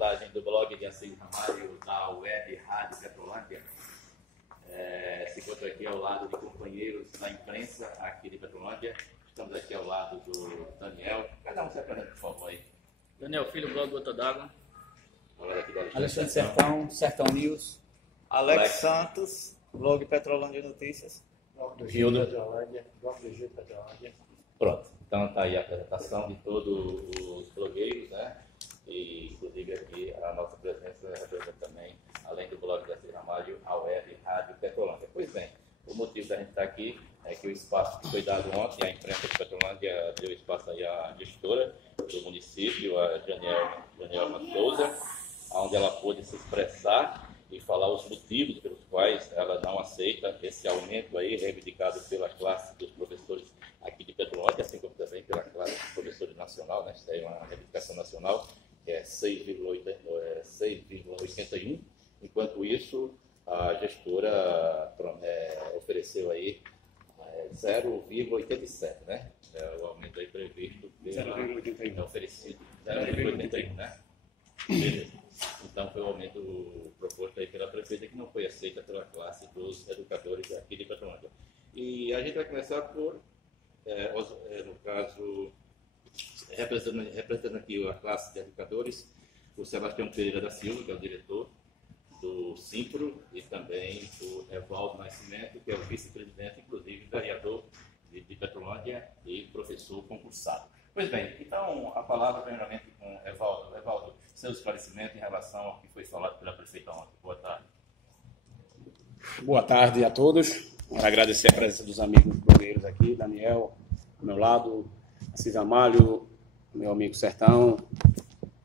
reportagem do blog de Assis Ramalho, da Web Rádio Petrolândia. Se encontra aqui ao lado de companheiros da imprensa aqui de Petrolândia. Estamos aqui ao lado do Daniel. Cada um se apresenta, por favor, aí. Daniel Filho, blog Gota d'Água. Alexandre Sertão, Sertão News. Alex Santos, blog Petrolândia Notícias. Blog do Rio do Petrolândia, blog do Gil Petrolândia. Pronto, então está aí a apresentação de todos os blogueiros, né? E, inclusive, aqui a nossa presença representa também, além do blog da Assis Ramalho, a Web Rádio Petrolândia. Pois bem, o motivo da gente estar aqui é que o espaço que foi dado ontem, a imprensa de Petrolândia deu espaço aí à gestora do município, a Janielma Souza, onde ela pôde se expressar e falar os motivos pelos quais ela não aceita esse aumento aí reivindicado pela classe dos professores aqui de Petrolândia, assim como também pela classe dos professores nacional, né? Isso aí é uma reivindicação nacional, que é 6,81. Enquanto isso, a gestora ofereceu aí 0,87, né? O aumento aí previsto pela... 0,81. É oferecido 0,81, né? Beleza. Então foi o aumento proposto aí pela prefeita, que não foi aceita pela classe dos educadores aqui de Petrolândia. E a gente vai começar por, no caso, representando aqui a classe de educadores, o Sebastião Pereira da Silva, que é o diretor do Simpro, e também o Evaldo Nascimento, que é o vice-presidente, inclusive vereador de Petrolândia e professor concursado. Pois bem, então a palavra primeiramente com Evaldo. Evaldo, seu esclarecimento em relação ao que foi falado pela prefeita ontem. Boa tarde. Boa tarde a todos. Quero agradecer a presença dos amigos blogueiros aqui, Daniel, ao meu lado, Assis Ramalho, meu amigo Sertão,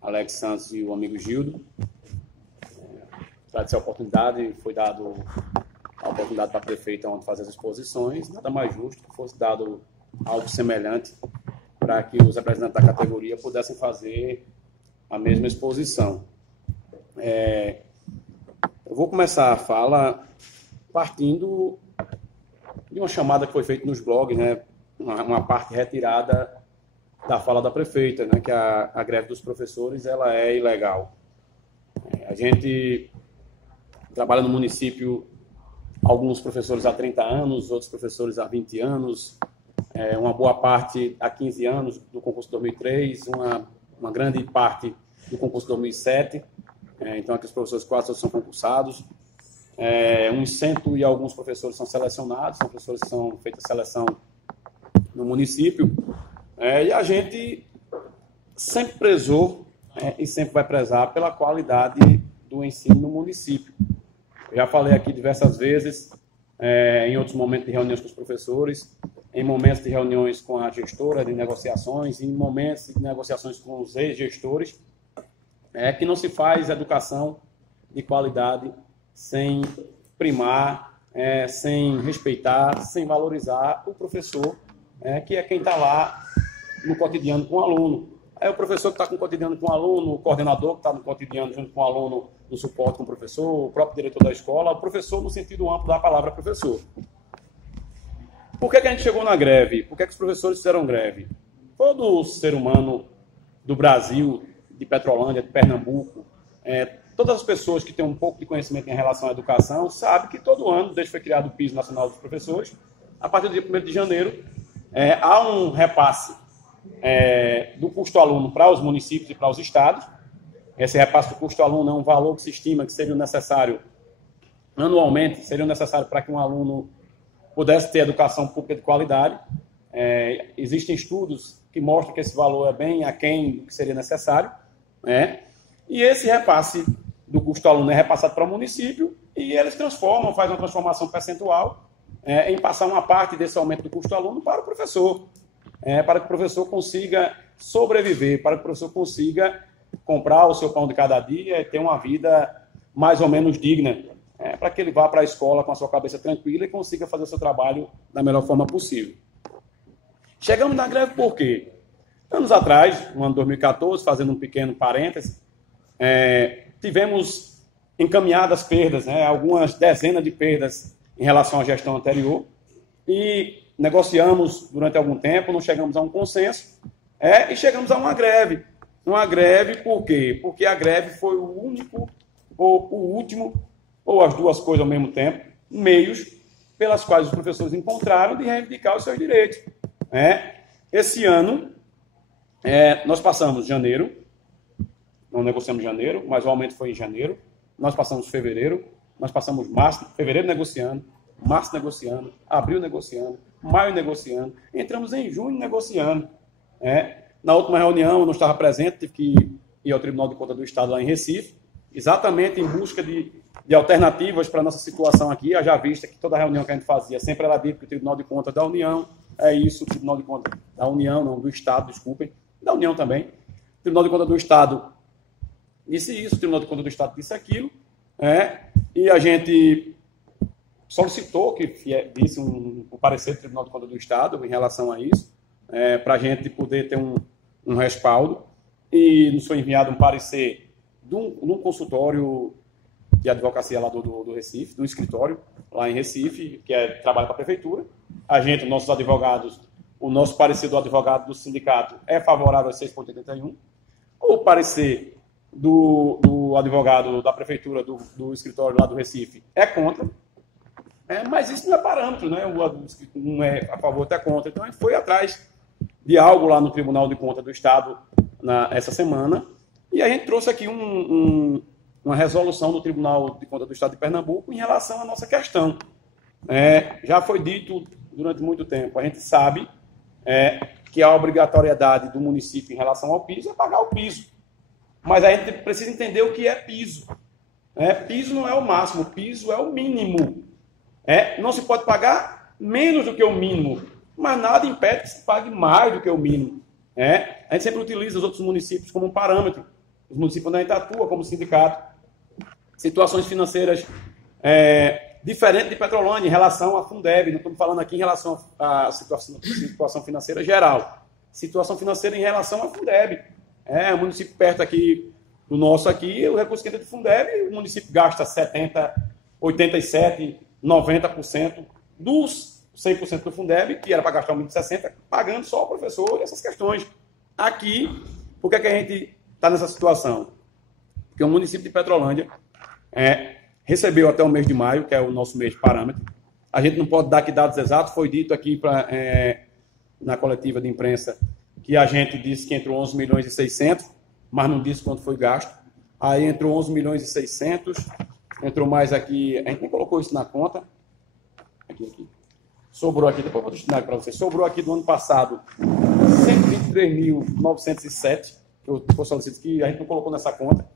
Alex Santos e o amigo Gildo. Agradecer a oportunidade, foi dado a oportunidade para a prefeita ontem fazer as exposições, nada mais justo que fosse dado algo semelhante para que os representantes da categoria pudessem fazer a mesma exposição. Eu vou começar a fala partindo de uma chamada que foi feita nos blogs, né? Uma parte retirada da fala da prefeita, né? Que a greve dos professores ela é ilegal. A gente trabalha no município, alguns professores há 30 anos, outros professores há 20 anos, uma boa parte há 15 anos do concurso 2003, uma grande parte do concurso 2007, então aqui os professores quase todos são concursados, uns 100 e alguns professores são selecionados, são professores que são feitas seleção no município, e a gente sempre prezou e sempre vai prezar pela qualidade do ensino no município. Eu já falei aqui diversas vezes, em outros momentos de reuniões com os professores, em momentos de reuniões com a gestora de negociações, em momentos de negociações com os ex-gestores, que não se faz educação de qualidade sem primar, sem respeitar, sem valorizar o professor, que é quem está lá no cotidiano com o aluno. Aí o professor que está com o cotidiano com o aluno, o coordenador que está no cotidiano junto com o aluno, no suporte com o professor, o próprio diretor da escola, o professor no sentido amplo da palavra professor. Por que a gente chegou na greve? Por que os professores fizeram greve? Todo ser humano do Brasil, de Petrolândia, de Pernambuco, todas as pessoas que têm um pouco de conhecimento em relação à educação, sabem que todo ano, desde que foi criado o Piso Nacional dos Professores, a partir do dia 1º de janeiro, há um repasse do custo aluno para os municípios e para os estados. Esse repasse do custo aluno é um valor que se estima que seria necessário, anualmente, seria necessário para que um aluno pudesse ter educação pública de qualidade. Existem estudos que mostram que esse valor é bem aquém do que seria necessário, e esse repasse do custo aluno é repassado para o município e eles transformam, fazem uma transformação percentual em passar uma parte desse aumento do custo aluno para o professor, para que o professor consiga sobreviver, para que o professor consiga comprar o seu pão de cada dia e ter uma vida mais ou menos digna, para que ele vá para a escola com a sua cabeça tranquila e consiga fazer o seu trabalho da melhor forma possível. Chegamos na greve por quê? Anos atrás, no ano 2014, fazendo um pequeno parêntese, tivemos encaminhadas perdas, algumas dezenas de perdas em relação à gestão anterior, e negociamos durante algum tempo, não chegamos a um consenso, e chegamos a uma greve. uma greve, por quê? Porque a greve foi o único, ou o último, ou as duas coisas ao mesmo tempo, meios pelas quais os professores encontraram de reivindicar os seus direitos. Esse ano, nós passamos janeiro, não negociamos janeiro, mas o aumento foi em janeiro, nós passamos fevereiro, nós passamos março, fevereiro negociando, março negociando, abril negociando, maio negociando, entramos em junho negociando. Na última reunião, eu não estava presente, tive que ir ao Tribunal de Contas do Estado lá em Recife, exatamente em busca de alternativas para a nossa situação aqui, já vista que toda reunião que a gente fazia sempre era dito que o Tribunal de Contas da União é isso, o Tribunal de Contas da União, não, do Estado, desculpem, da União também. O Tribunal de Contas do Estado disse isso, o Tribunal de Contas do Estado disse aquilo, e a gente solicitou que disse o parecer do Tribunal de Contas do Estado em relação a isso, para a gente poder ter um respaldo, e nos foi enviado um parecer de um consultório de advocacia lá do Recife, do escritório lá em Recife, que trabalha para a prefeitura. A gente, nossos advogados, o nosso parecer do advogado do sindicato é favorável a 6,81. O parecer do advogado da prefeitura do escritório lá do Recife é contra. Mas isso não é parâmetro, né? Um é a favor, outro é contra. Então, a gente foi atrás de algo lá no Tribunal de Contas do Estado essa semana, e a gente trouxe aqui uma resolução do Tribunal de Contas do Estado de Pernambuco em relação à nossa questão. Já foi dito durante muito tempo, a gente sabe que a obrigatoriedade do município em relação ao piso é pagar o piso. Mas a gente precisa entender o que é piso. Piso não é o máximo, piso é o mínimo. Não se pode pagar menos do que o mínimo, mas nada impede que se pague mais do que o mínimo. A gente sempre utiliza os outros municípios como um parâmetro. Os municípios onde a gente atua como sindicato. Situações financeiras diferentes de Petrolândia em relação à Fundeb. Não estamos falando aqui em relação à situação financeira geral. Situação financeira em relação à Fundeb. O município perto aqui do nosso aqui, o recurso que entra de Fundeb, o município gasta 70%, 87%, 90% dos 100% do Fundeb, que era para gastar um mínimo de 60%, pagando só o professor e essas questões. Aqui, por que a gente está nessa situação? Porque o município de Petrolândia recebeu até o mês de maio, que é o nosso mês de parâmetro. A gente não pode dar aqui dados exatos, foi dito aqui na coletiva de imprensa que a gente disse que entrou 11 milhões e 600, mas não disse quanto foi gasto. Aí entrou 11 milhões e 600, entrou mais aqui, a gente nem colocou isso na conta. Aqui. Sobrou aqui, depois eu vou destinar para vocês, sobrou aqui do ano passado 123.907, que eu solicito que a gente não colocou nessa conta.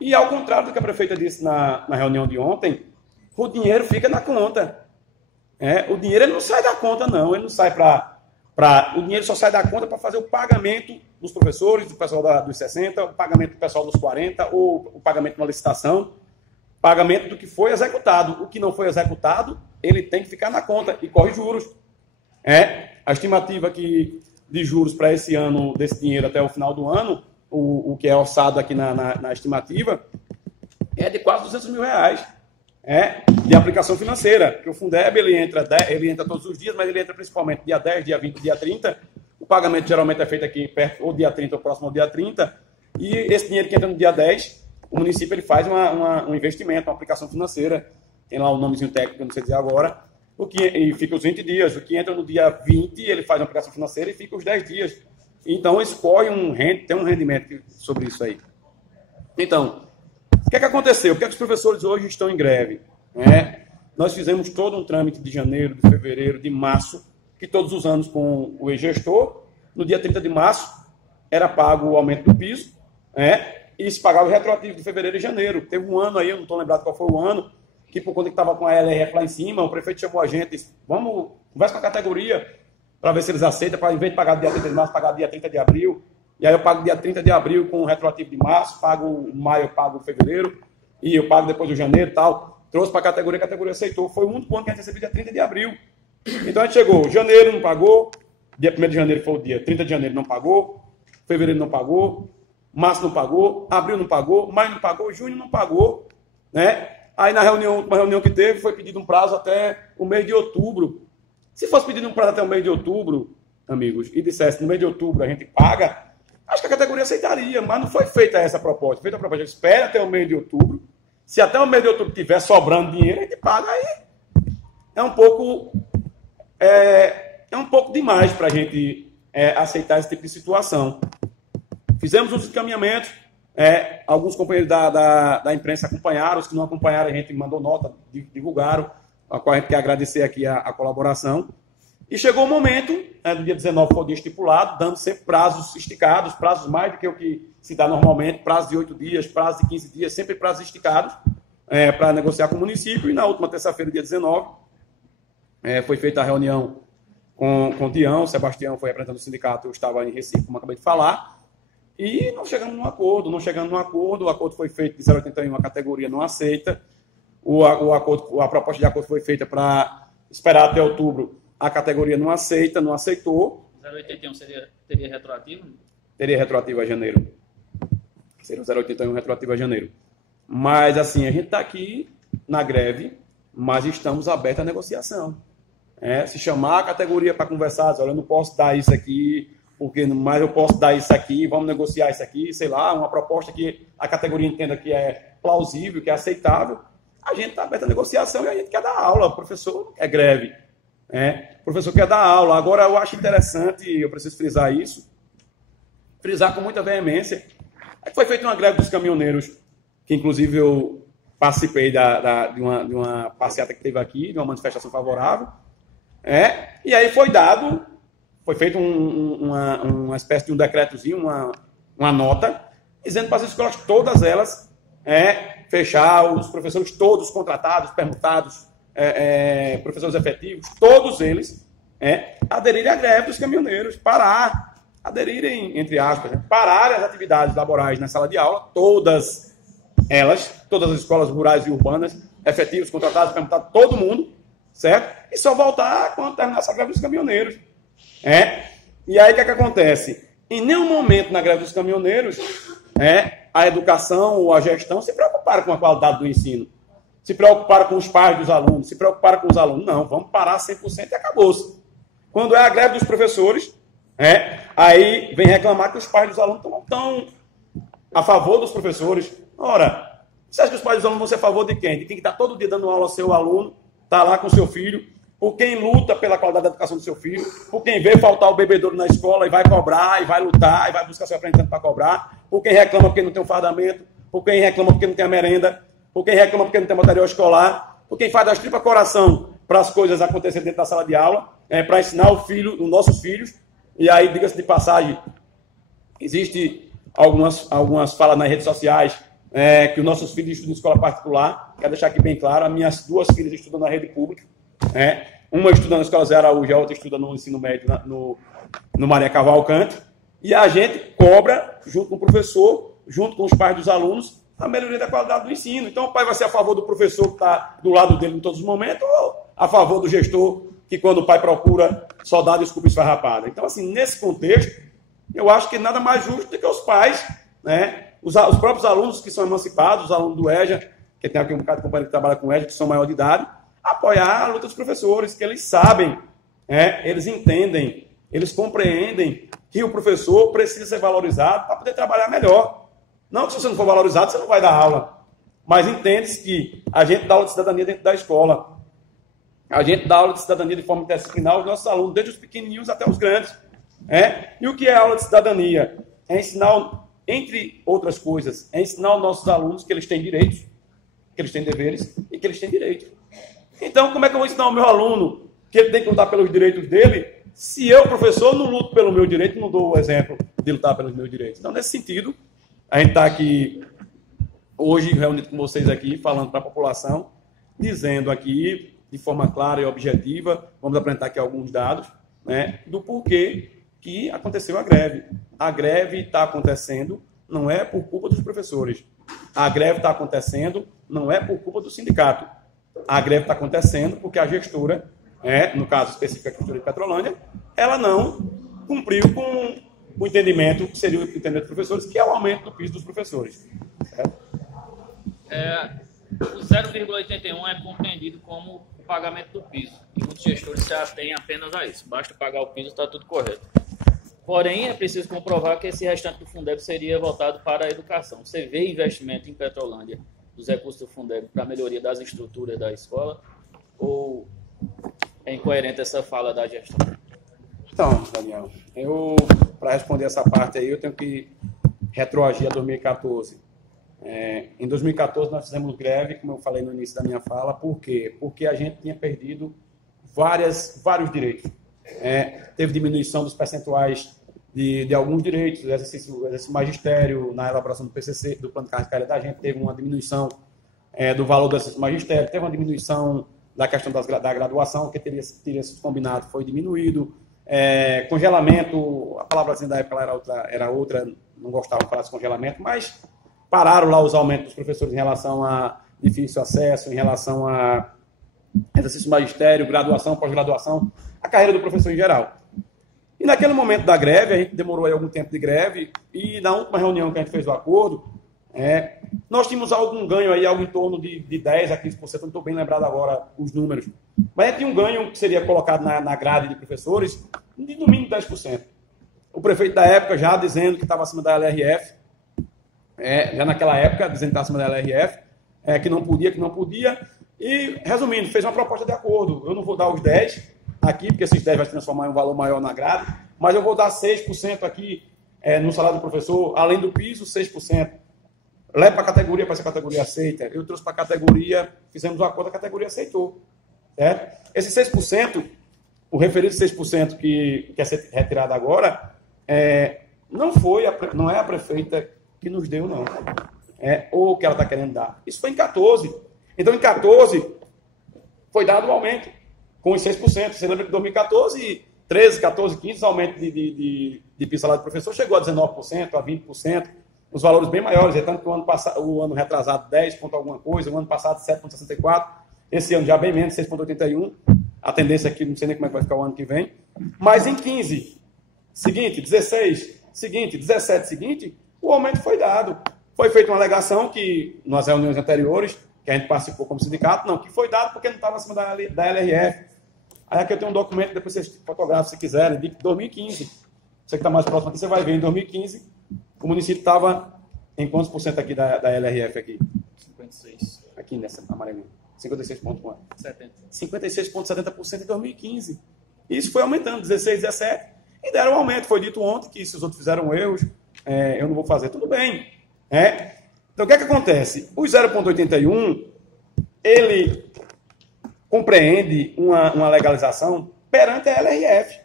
E ao contrário do que a prefeita disse na reunião de ontem, o dinheiro fica na conta. O dinheiro ele não sai da conta, não. Ele não sai o dinheiro só sai da conta para fazer o pagamento dos professores, do pessoal dos 60, o pagamento do pessoal dos 40, ou o pagamento de uma licitação, pagamento do que foi executado. O que não foi executado, ele tem que ficar na conta e corre juros. A estimativa aqui de juros para esse ano, desse dinheiro até o final do ano, o que é orçado aqui na estimativa, é de quase R$200 mil de aplicação financeira. Porque o Fundeb ele entra todos os dias, mas ele entra principalmente dia 10, dia 20, dia 30. O pagamento geralmente é feito aqui perto, ou dia 30 ou próximo ao dia 30. E esse dinheiro que entra no dia 10, o município ele faz um investimento, uma aplicação financeira. Tem lá o nomezinho técnico, eu não sei dizer agora. E fica os 20 dias. O que entra no dia 20, ele faz uma aplicação financeira e fica os 10 dias. Então, escolhe tem um rendimento sobre isso aí. Então, o que aconteceu? Por que os professores hoje estão em greve? Nós fizemos todo um trâmite de janeiro, de fevereiro, de março, que todos os anos com o ex-gestor, no dia 30 de março, era pago o aumento do piso, e se pagava o retroativo de fevereiro e janeiro. Teve um ano aí, eu não estou lembrado qual foi o ano, que por conta que estava com a LRF lá em cima, o prefeito chamou a gente e disse, vamos, conversa com a categoria, para ver se eles aceitam, para, em vez de pagar dia 30 de março, pagar dia 30 de abril. E aí eu pago dia 30 de abril com o retroativo de março, pago maio, eu pago fevereiro, e eu pago depois do janeiro e tal. Trouxe para a categoria aceitou. Foi o único ano que a gente recebeu dia 30 de abril. Então a gente chegou, janeiro não pagou, dia 1º de janeiro foi o dia, 30 de janeiro não pagou, fevereiro não pagou, março não pagou, abril não pagou, maio não pagou, junho não pagou, Aí na última reunião que teve, foi pedido um prazo até o mês de outubro. Se fosse pedido um prazo até o mês de outubro, amigos, e dissesse no mês de outubro a gente paga, acho que a categoria aceitaria, mas não foi feita essa proposta. Feita a proposta, espera até o mês de outubro. Se até o mês de outubro tiver sobrando dinheiro, a gente paga. Aí é um pouco demais para a gente aceitar esse tipo de situação. Fizemos os encaminhamentos, alguns companheiros da imprensa acompanharam, os que não acompanharam a gente mandou nota, divulgaram, a qual a gente quer agradecer aqui a colaboração. E chegou o momento, do dia 19 foi o dia estipulado, dando sempre prazos esticados, prazos mais do que o que se dá normalmente, prazo de 8 dias, prazo de 15 dias, sempre prazos esticados para negociar com o município. E na última terça-feira, dia 19, foi feita a reunião com o Tião, o Sebastião foi representando o sindicato, eu estava em Recife, como acabei de falar, e não chegamos num acordo, o acordo foi feito de 0,81, a categoria não aceita, a proposta de acordo foi feita para esperar até outubro, a categoria não aceitou. 0,81 teria retroativo? Teria retroativo a janeiro. Seria o 0,81 retroativo a janeiro. Mas, assim, a gente está aqui na greve, mas estamos abertos à negociação. Se chamar a categoria para conversar, dizer, olha, eu não posso dar isso aqui, mas eu posso dar isso aqui, vamos negociar isso aqui, sei lá, uma proposta que a categoria entenda que é plausível, que é aceitável, a gente está aberto à negociação e a gente quer dar aula, o professor quer greve. O professor quer dar aula. Agora, eu acho interessante, eu preciso frisar isso, frisar com muita veemência, foi feita uma greve dos caminhoneiros, que inclusive eu participei de uma passeata que teve aqui, de uma manifestação favorável, e aí foi feito uma espécie de um decretozinho, uma nota, dizendo para as escolas, todas elas, fechar, os professores todos contratados, permutados, professores efetivos, todos eles, aderirem à greve dos caminhoneiros, aderirem, entre aspas, pararem as atividades laborais na sala de aula, todas as escolas rurais e urbanas, efetivos, contratados, permutados, todo mundo, certo? E só voltar quando terminar essa greve dos caminhoneiros. E aí o que acontece? Em nenhum momento na greve dos caminhoneiros, a educação ou a gestão se preocuparam com a qualidade do ensino, se preocuparam com os pais dos alunos, se preocuparam com os alunos. Não, vamos parar 100% e acabou-se. Quando é a greve dos professores, aí vem reclamar que os pais dos alunos estão a favor dos professores. Ora, você acha que os pais dos alunos vão ser a favor de quem? De quem está todo dia dando aula ao seu aluno, está lá com o seu filho, por quem luta pela qualidade da educação do seu filho, por quem vê faltar o bebedouro na escola e vai cobrar, e vai lutar, e vai buscar seu representante para cobrar, por quem reclama porque não tem um fardamento, por quem reclama porque não tem a merenda, por quem reclama porque não tem material escolar, por quem faz das tripas coração para as coisas acontecerem dentro da sala de aula, para ensinar os nossos filhos. E aí, diga-se de passagem, existe algumas falas nas redes sociais que os nossos filhos estudam em escola particular. Quero deixar aqui bem claro, as minhas duas filhas estudam na rede pública. Uma estuda na Escola Zé Araújo, a outra estuda no ensino médio no Maria Cavalcante. E a gente cobra, junto com o professor, junto com os pais dos alunos, a melhoria da qualidade do ensino. Então, o pai vai ser a favor do professor que está do lado dele em todos os momentos, ou a favor do gestor que, quando o pai procura, só dá desculpa esfarrapada. Então, assim, nesse contexto, eu acho que nada mais justo do que os pais, os próprios alunos que são emancipados, os alunos do EJA, que tem aqui um bocado de companheiro que trabalha com o EJA, que são maior de idade, apoiar a luta dos professores, que eles sabem, eles entendem, eles compreendem que o professor precisa ser valorizado para poder trabalhar melhor. Não que se você não for valorizado, você não vai dar aula. Mas entende-se que a gente dá aula de cidadania dentro da escola. A gente dá aula de cidadania de forma interdisciplinar aos nossos alunos, desde os pequenininhos até os grandes. E o que é aula de cidadania? É ensinar, entre outras coisas, é ensinar aos nossos alunos que eles têm direitos, que eles têm deveres e que eles têm direitos. Então, como é que eu vou ensinar ao meu aluno que ele tem que lutar pelos direitos dele, se eu, professor, não luto pelo meu direito, não dou o exemplo de lutar pelos meus direitos? Então, nesse sentido, a gente está aqui hoje reunido com vocês aqui, falando para a população, dizendo aqui, de forma clara e objetiva, vamos apresentar aqui alguns dados, do porquê que aconteceu a greve. A greve está acontecendo, não é por culpa dos professores. A greve está acontecendo, não é por culpa do sindicato. A greve está acontecendo porque a gestora, no caso específico a gestora de Petrolândia, ela não cumpriu com o entendimento, que seria o entendimento dos professores, que é o aumento do piso dos professores. Certo? O 0,81 é compreendido como o pagamento do piso. E muitos gestores se atêm apenas a isso. Basta pagar o piso, está tudo correto. Porém, é preciso comprovar que esse restante do Fundeb seria voltado para a educação. Você vê investimento em Petrolândia dos recursos do Fundeb para a melhoria das estruturas da escola ou é incoerente essa fala da gestão? Então, Daniel, para responder essa parte aí, eu tenho que retroagir a 2014. Em 2014, nós fizemos greve, como eu falei no início da minha fala. Por quê? Porque a gente tinha perdido vários direitos. Teve diminuição dos percentuais de alguns direitos, exercício magistério, na elaboração do PCC, do plano de carga da gente, teve uma diminuição do valor do exercício magistério, teve uma diminuição da questão da graduação, que teria sido combinado, foi diminuído. Congelamento, a palavrazinha da época era outra, não gostava de falar de congelamento, mas pararam lá os aumentos dos professores em relação a difícil acesso, em relação a exercício magistério, graduação, pós-graduação, a carreira do professor em geral. E naquele momento da greve, a gente demorou aí algum tempo de greve, e na última reunião que a gente fez o acordo, nós tínhamos algum ganho aí, algo em torno de 10% a 15%, não estou bem lembrado agora os números, mas a gente tinha um ganho que seria colocado na grade de professores de no mínimo 10%. O prefeito da época já dizendo que estava acima da LRF, já naquela época, dizendo que estava acima da LRF, que não podia, e, resumindo, fez uma proposta de acordo. Eu não vou dar os 10% aqui, porque esses 10% vai se transformar em um valor maior na grade, mas eu vou dar 6% aqui no salário do professor, além do piso, 6%. Leva para a categoria, para essa categoria aceita. Eu trouxe para a categoria, fizemos um acordo, a categoria aceitou. Esse 6%, o referido 6% que quer ser retirado agora, não é a prefeita que nos deu, não. Ou que ela está querendo dar. Isso foi em 14. Então, em 14, foi dado o aumento, com os 6%. Você lembra que em 2014, 13, 14, 15, o aumento de piso salário do professor chegou a 19%, a 20%. Os valores bem maiores, tanto que o ano retrasado 10 ponto alguma coisa, o ano passado 7,64, esse ano já bem menos, 6,81. A tendência aqui, não sei nem como é que vai ficar o ano que vem. Mas em 15, seguinte, 16, seguinte, 17, seguinte, o aumento foi dado. Foi feita uma alegação que, nas reuniões anteriores, que a gente participou como sindicato, não, que foi dado porque não estava acima da LRF. Aí aqui eu tenho um documento, depois vocês fotografam se quiserem, de 2015. Você que está mais próximo aqui, você vai ver, em 2015, o município estava em quantos por cento aqui da LRF aqui? 56. Aqui nessa amarelinha. 56,1. 70. 56,70% em 2015. Isso foi aumentando, 16, 17. E deram um aumento. Foi dito ontem que se os outros fizeram erros, eu não vou fazer. Tudo bem. Então, o que é que acontece? O 0,81, ele compreende uma legalização perante a LRF,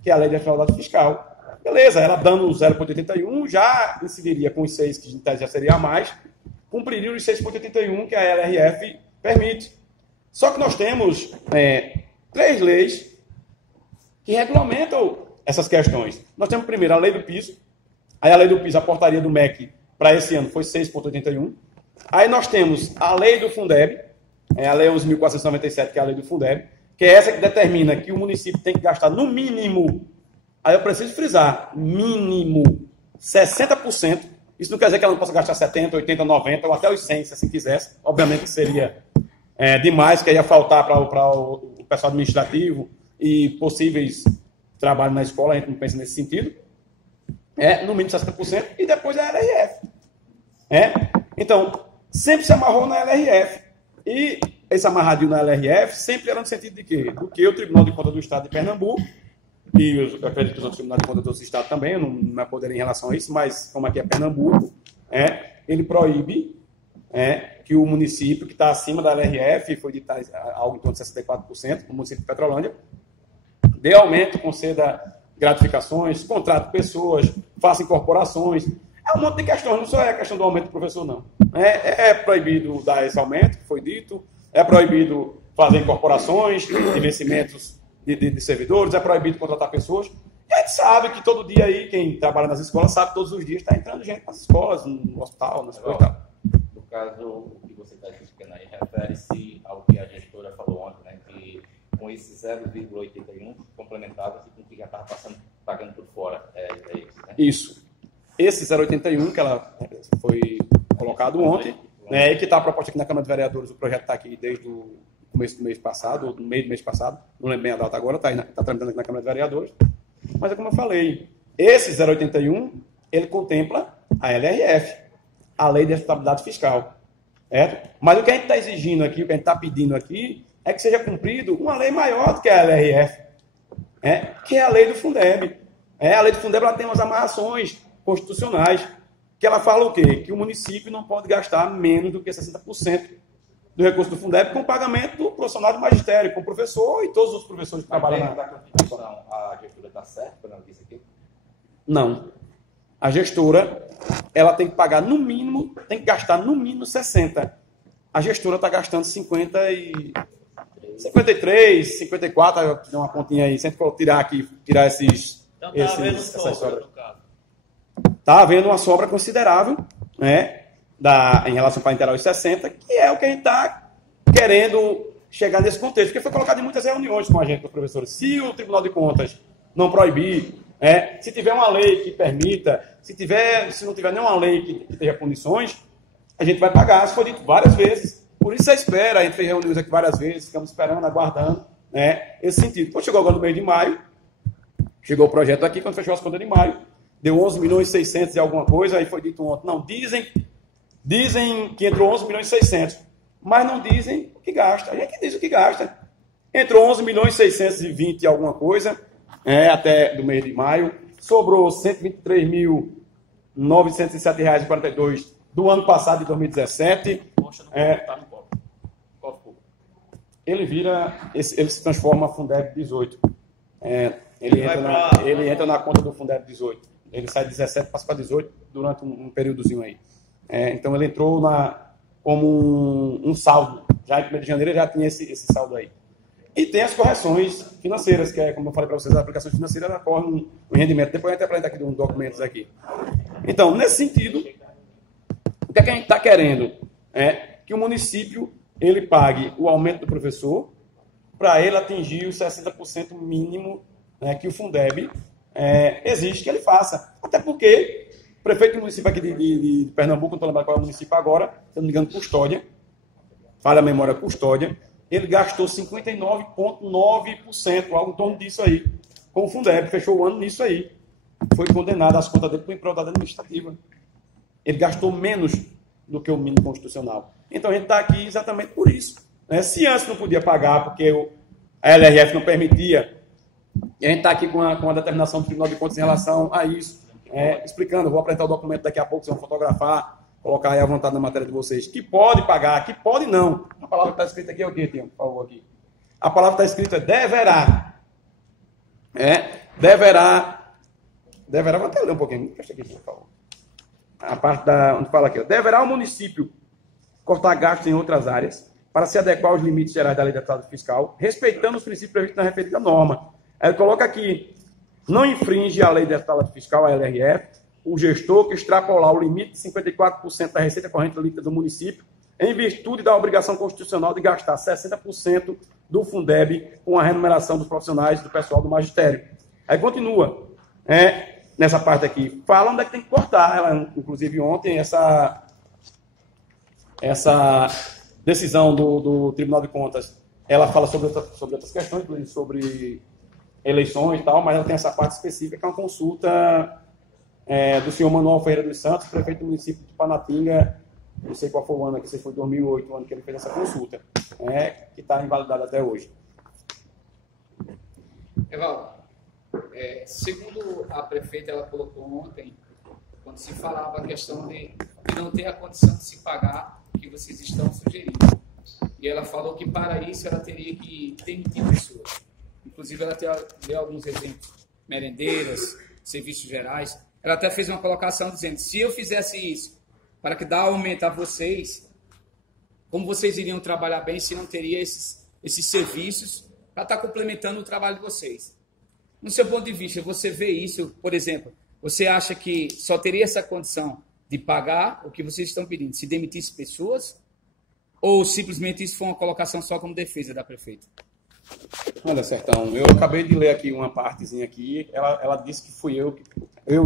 que é a Lei de Responsabilidade Fiscal. Beleza, ela dando o 0,81, já incidiria com os 6, que em tese já seria a mais, cumpriria os 6,81 que a LRF permite. Só que nós temos 3 leis que regulamentam essas questões. Nós temos, primeiro, a Lei do Piso. Aí a Lei do Piso, a portaria do MEC, para esse ano, foi 6,81. Aí nós temos a Lei do Fundeb, a Lei 11.497, que é a Lei do Fundeb, que é essa que determina que o município tem que gastar, no mínimo, aí eu preciso frisar, mínimo 60%. Isso não quer dizer que ela não possa gastar 70%, 80%, 90% ou até os 100%, se assim quisesse. Obviamente que seria demais, que ia faltar para o pessoal administrativo e possíveis trabalhos na escola, a gente não pensa nesse sentido. No mínimo 60%, e depois a LRF. Então, sempre se amarrou na LRF. E esse amarradinho na LRF sempre era no sentido de quê? Do que o Tribunal de Contas do Estado de Pernambuco, e eu acredito que os outros tribunais de contas do outro estado também, eu não me apoderei em relação a isso, mas como aqui é Pernambuco, ele proíbe que o município que está acima da LRF, foi de algo em torno de 64%, o município de Petrolândia, dê aumento, conceda gratificações, contrate pessoas, faça incorporações. É um monte de questões, não só é a questão do aumento do professor, não. É proibido dar esse aumento, que foi dito, é proibido fazer incorporações, investimentos de servidores, é proibido contratar pessoas. E a gente sabe que todo dia aí, quem trabalha nas escolas, sabe que todos os dias está entrando gente nas escolas, no hospital, nas coisas e tal. No caso, o que você está explicando aí refere-se ao que a gestora falou ontem, né, que com esse 0,81 complementava-se com o que já estava pagando por fora. Isso, né? Isso. Esse 0,81 que ela foi colocado ontem, e que está a proposta aqui na Câmara de Vereadores, o projeto está aqui desde o começo do mês passado, ou no meio do mês passado, não lembro bem a data agora, está tramitando aqui na Câmara de Vereadores. Mas é como eu falei, Esse 081, ele contempla a LRF, a Lei de Responsabilidade Fiscal. Mas o que a gente está exigindo aqui, o que a gente está pedindo aqui, é que seja cumprido uma lei maior do que a LRF, que é a lei do Fundeb. A lei do Fundeb ela tem umas amarrações constitucionais, que ela fala o quê? Que o município não pode gastar menos do que 60% do recurso do Fundeb com o pagamento do profissional do magistério, com o professor e todos os professores que trabalham na Constituição. A gestora está certa para não dizer aqui? Não. A gestora, ela tem que pagar no mínimo, tem que gastar no mínimo 60%. A gestora está gastando 53, 54, dá uma continha aí, sempre vou tirar esses... Então está havendo sobra, no caso. Está havendo uma sobra considerável, em relação para integrar os 60, que é o que a gente está querendo chegar nesse contexto, porque foi colocado em muitas reuniões com a gente, os professores. Se o Tribunal de Contas não proibir, se tiver uma lei que permita, se não tiver nenhuma lei que tenha condições, a gente vai pagar. Isso foi dito várias vezes. Por isso a espera, a gente fez reuniões aqui várias vezes, ficamos esperando, aguardando, esse sentido. Quando chegou agora no mês de maio, chegou o projeto aqui, quando fechou as contas de maio, deu 11 milhões e 600 e alguma coisa, aí foi dito ontem, não, dizem que entrou 11 milhões e 600, mas não dizem o que gasta. A gente diz o que gasta. Entrou 11 milhões e 620 e alguma coisa, até do mês de maio, sobrou R$ 123.907,42 do ano passado, de 2017. Ele se transforma em Fundeb 18. Ele entra na conta do Fundeb 18. Ele sai de 17 passa para 18 durante um períodozinho aí. Então ele entrou como um saldo. Já em 1º de janeiro já tinha esse saldo aí. E tem as correções financeiras, que como eu falei para vocês, as aplicações financeiras ocorrem um rendimento. Depois a gente apresenta aqui uns documentos aqui. Então, nesse sentido, o que é que a gente está querendo? Que o município ele pague o aumento do professor para ele atingir os 60% mínimo que o Fundeb exige que ele faça. Até porque o prefeito do município aqui de Pernambuco, não estou lembrando qual é o município agora, se não me engano, Custódia, falha a memória, Custódia, ele gastou 59,9%, algo em torno disso aí, com o Fundeb, fechou o ano nisso aí. Foi condenado às contas dele por improbidade administrativa. Ele gastou menos do que o mínimo constitucional. Então a gente está aqui exatamente por isso. Se antes não podia pagar porque a LRF não permitia, e a gente está aqui com a determinação do Tribunal de Contas em relação a isso, explicando, eu vou apresentar o documento daqui a pouco, vocês vão fotografar, colocar aí à vontade na matéria de vocês, que pode pagar, que pode não. A palavra que está escrita aqui é o quê, Tião? Por favor, aqui. A palavra que está escrita é deverá. Deverá. Vou até ler um pouquinho. Deixa aqui, por favor. A parte onde fala aqui, deverá o município cortar gastos em outras áreas para se adequar aos limites gerais da lei de responsabilidade fiscal, respeitando os princípios previstos na referida norma. Ele coloca aqui, não infringe a lei de responsabilidade fiscal, a LRF, o gestor que extrapolar o limite de 54% da receita corrente líquida do município, em virtude da obrigação constitucional de gastar 60% do Fundeb com a remuneração dos profissionais do pessoal do magistério. Aí continua, nessa parte aqui, fala onde é que tem que cortar. Ela, inclusive, ontem, essa decisão do Tribunal de Contas, ela fala sobre outras questões, inclusive sobre eleições e tal, mas ela tem essa parte específica, que é uma consulta do senhor Manuel Ferreira dos Santos, prefeito do município de Panatinga, não sei qual foi o ano aqui, se foi 2008, o ano que ele fez essa consulta, que está invalidada até hoje. Evaldo, segundo a prefeita, ela colocou ontem, quando se falava a questão de não ter a condição de se pagar o que vocês estão sugerindo. E ela falou que para isso ela teria que demitir pessoas. Inclusive ela deu alguns exemplos, merendeiras, serviços gerais. Ela até fez uma colocação dizendo, se eu fizesse isso para que dar aumento a vocês, como vocês iriam trabalhar bem se não teria esses serviços para estar complementando o trabalho de vocês? No seu ponto de vista, você vê isso, por exemplo, você acha que só teria essa condição de pagar o que vocês estão pedindo, se demitisse pessoas, ou simplesmente isso foi uma colocação só como defesa da prefeita? Olha, Sertão, eu acabei de ler aqui uma partezinha aqui, ela disse que fui eu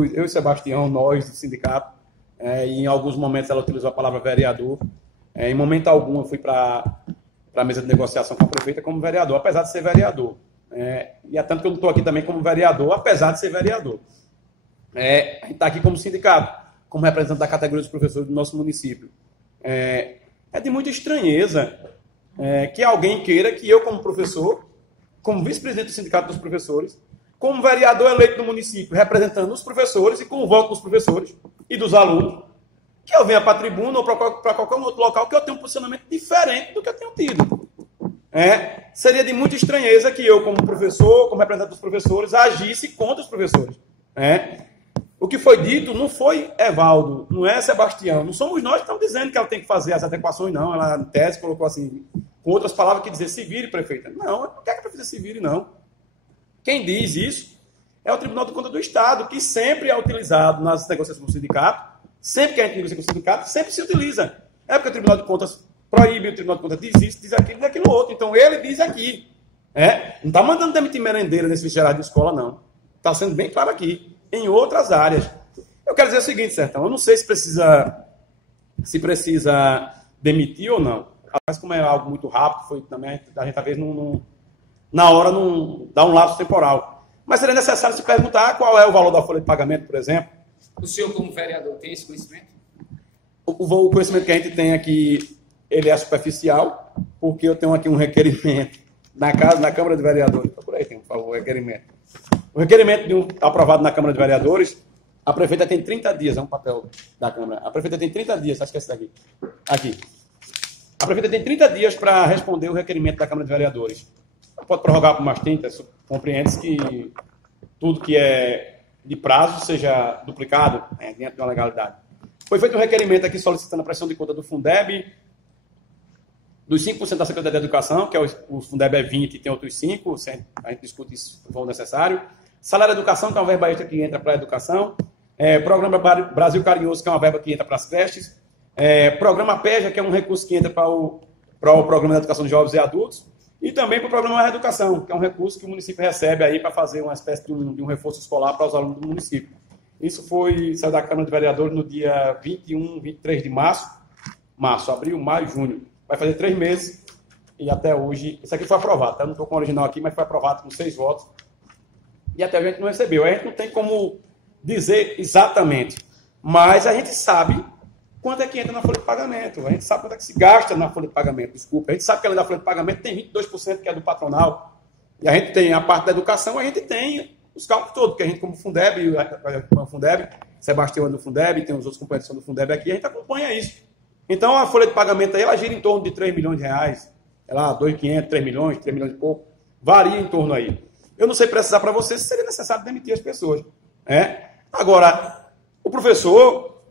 e Sebastião, nós do sindicato, e em alguns momentos ela utilizou a palavra vereador, em momento algum eu fui para a mesa de negociação com a prefeita como vereador, apesar de ser vereador. E é tanto que eu não estou aqui também como vereador, apesar de ser vereador. a gente está aqui como sindicato, como representante da categoria dos professores do nosso município. É de muita estranheza que alguém queira que eu, como professor, como vice-presidente do sindicato dos professores, como vereador eleito do município, representando os professores e com o voto dos professores e dos alunos, que eu venha para a tribuna ou para qualquer outro local que eu tenha um posicionamento diferente do que eu tenho tido. Seria de muita estranheza que eu, como professor, como representante dos professores, agisse contra os professores. O que foi dito não foi Evaldo, não é Sebastião, não somos nós que estamos dizendo que ela tem que fazer as adequações, não. Ela, em tese, colocou assim, com outras palavras, que dizer se vire, prefeita. Não, não quer que a prefeita se vire, não. Quem diz isso é o Tribunal de Contas do Estado, que sempre é utilizado nas negociações com o sindicato, sempre que a gente negocia com o sindicato, sempre se utiliza. É porque o Tribunal de Contas proíbe, o Tribunal de Contas diz isso, diz aquilo, diz aquilo outro. Então, ele diz aqui. Não está mandando demitir merendeira nesse geral de escola, não. Está sendo bem claro aqui. Em outras áreas. Eu quero dizer o seguinte, Sertão, eu não sei se precisa demitir ou não. Mas como é algo muito rápido, foi também, a gente talvez na hora não dá um lapso temporal. Mas seria necessário se perguntar qual é o valor da folha de pagamento, por exemplo. O senhor, como vereador, tem esse conhecimento? O conhecimento que a gente tem aqui, ele é superficial, porque eu tenho aqui um requerimento na Câmara de Vereadores. Procura aí, por favor, o requerimento. O requerimento aprovado na Câmara de Vereadores, a prefeita tem 30 dias, é um papel da Câmara. A prefeita tem 30 dias, acho que é esse daqui. Aqui. A prefeita tem 30 dias para responder o requerimento da Câmara de Vereadores. Pode prorrogar por mais 30, compreende-se que tudo que é de prazo seja duplicado dentro de uma legalidade. Foi feito um requerimento aqui solicitando a prestação de conta do Fundeb, dos 5% da Secretaria da Educação, que o Fundeb é 20 e tem outros 5, a gente discute isso se for necessário. Salário da Educação, que é uma verba extra que entra para a educação. Programa Brasil Carinhoso, que é uma verba que entra para as creches. Programa PEJA, que é um recurso que entra para o Programa de Educação de Jovens e Adultos. E também para o Programa Reeducação, que é um recurso que o município recebe aí para fazer uma espécie de um reforço escolar para os alunos do município. Isso saiu da Câmara de Vereadores no dia 21, 23 de março, abril, maio, junho. Vai fazer 3 meses e até hoje... Isso aqui foi aprovado, tá? Não estou com o original aqui, mas foi aprovado com 6 votos. E até hoje a gente não recebeu. A gente não tem como dizer exatamente, mas a gente sabe quanto é que entra na folha de pagamento. A gente sabe quanto é que se gasta na folha de pagamento, desculpa. A gente sabe que além da folha de pagamento tem 22% que é do patronal. E a gente tem a parte da educação, a gente tem os cálculos todos, porque a gente, como Fundeb, Sebastião é do Fundeb, tem os outros companheiros que são do Fundeb aqui, a gente acompanha isso. Então, a folha de pagamento aí, ela gira em torno de 3 milhões de reais. É lá, 2.500, 3 milhões e pouco. Varia em torno aí. Eu não sei precisar para você se seria necessário demitir as pessoas. Agora, o professor,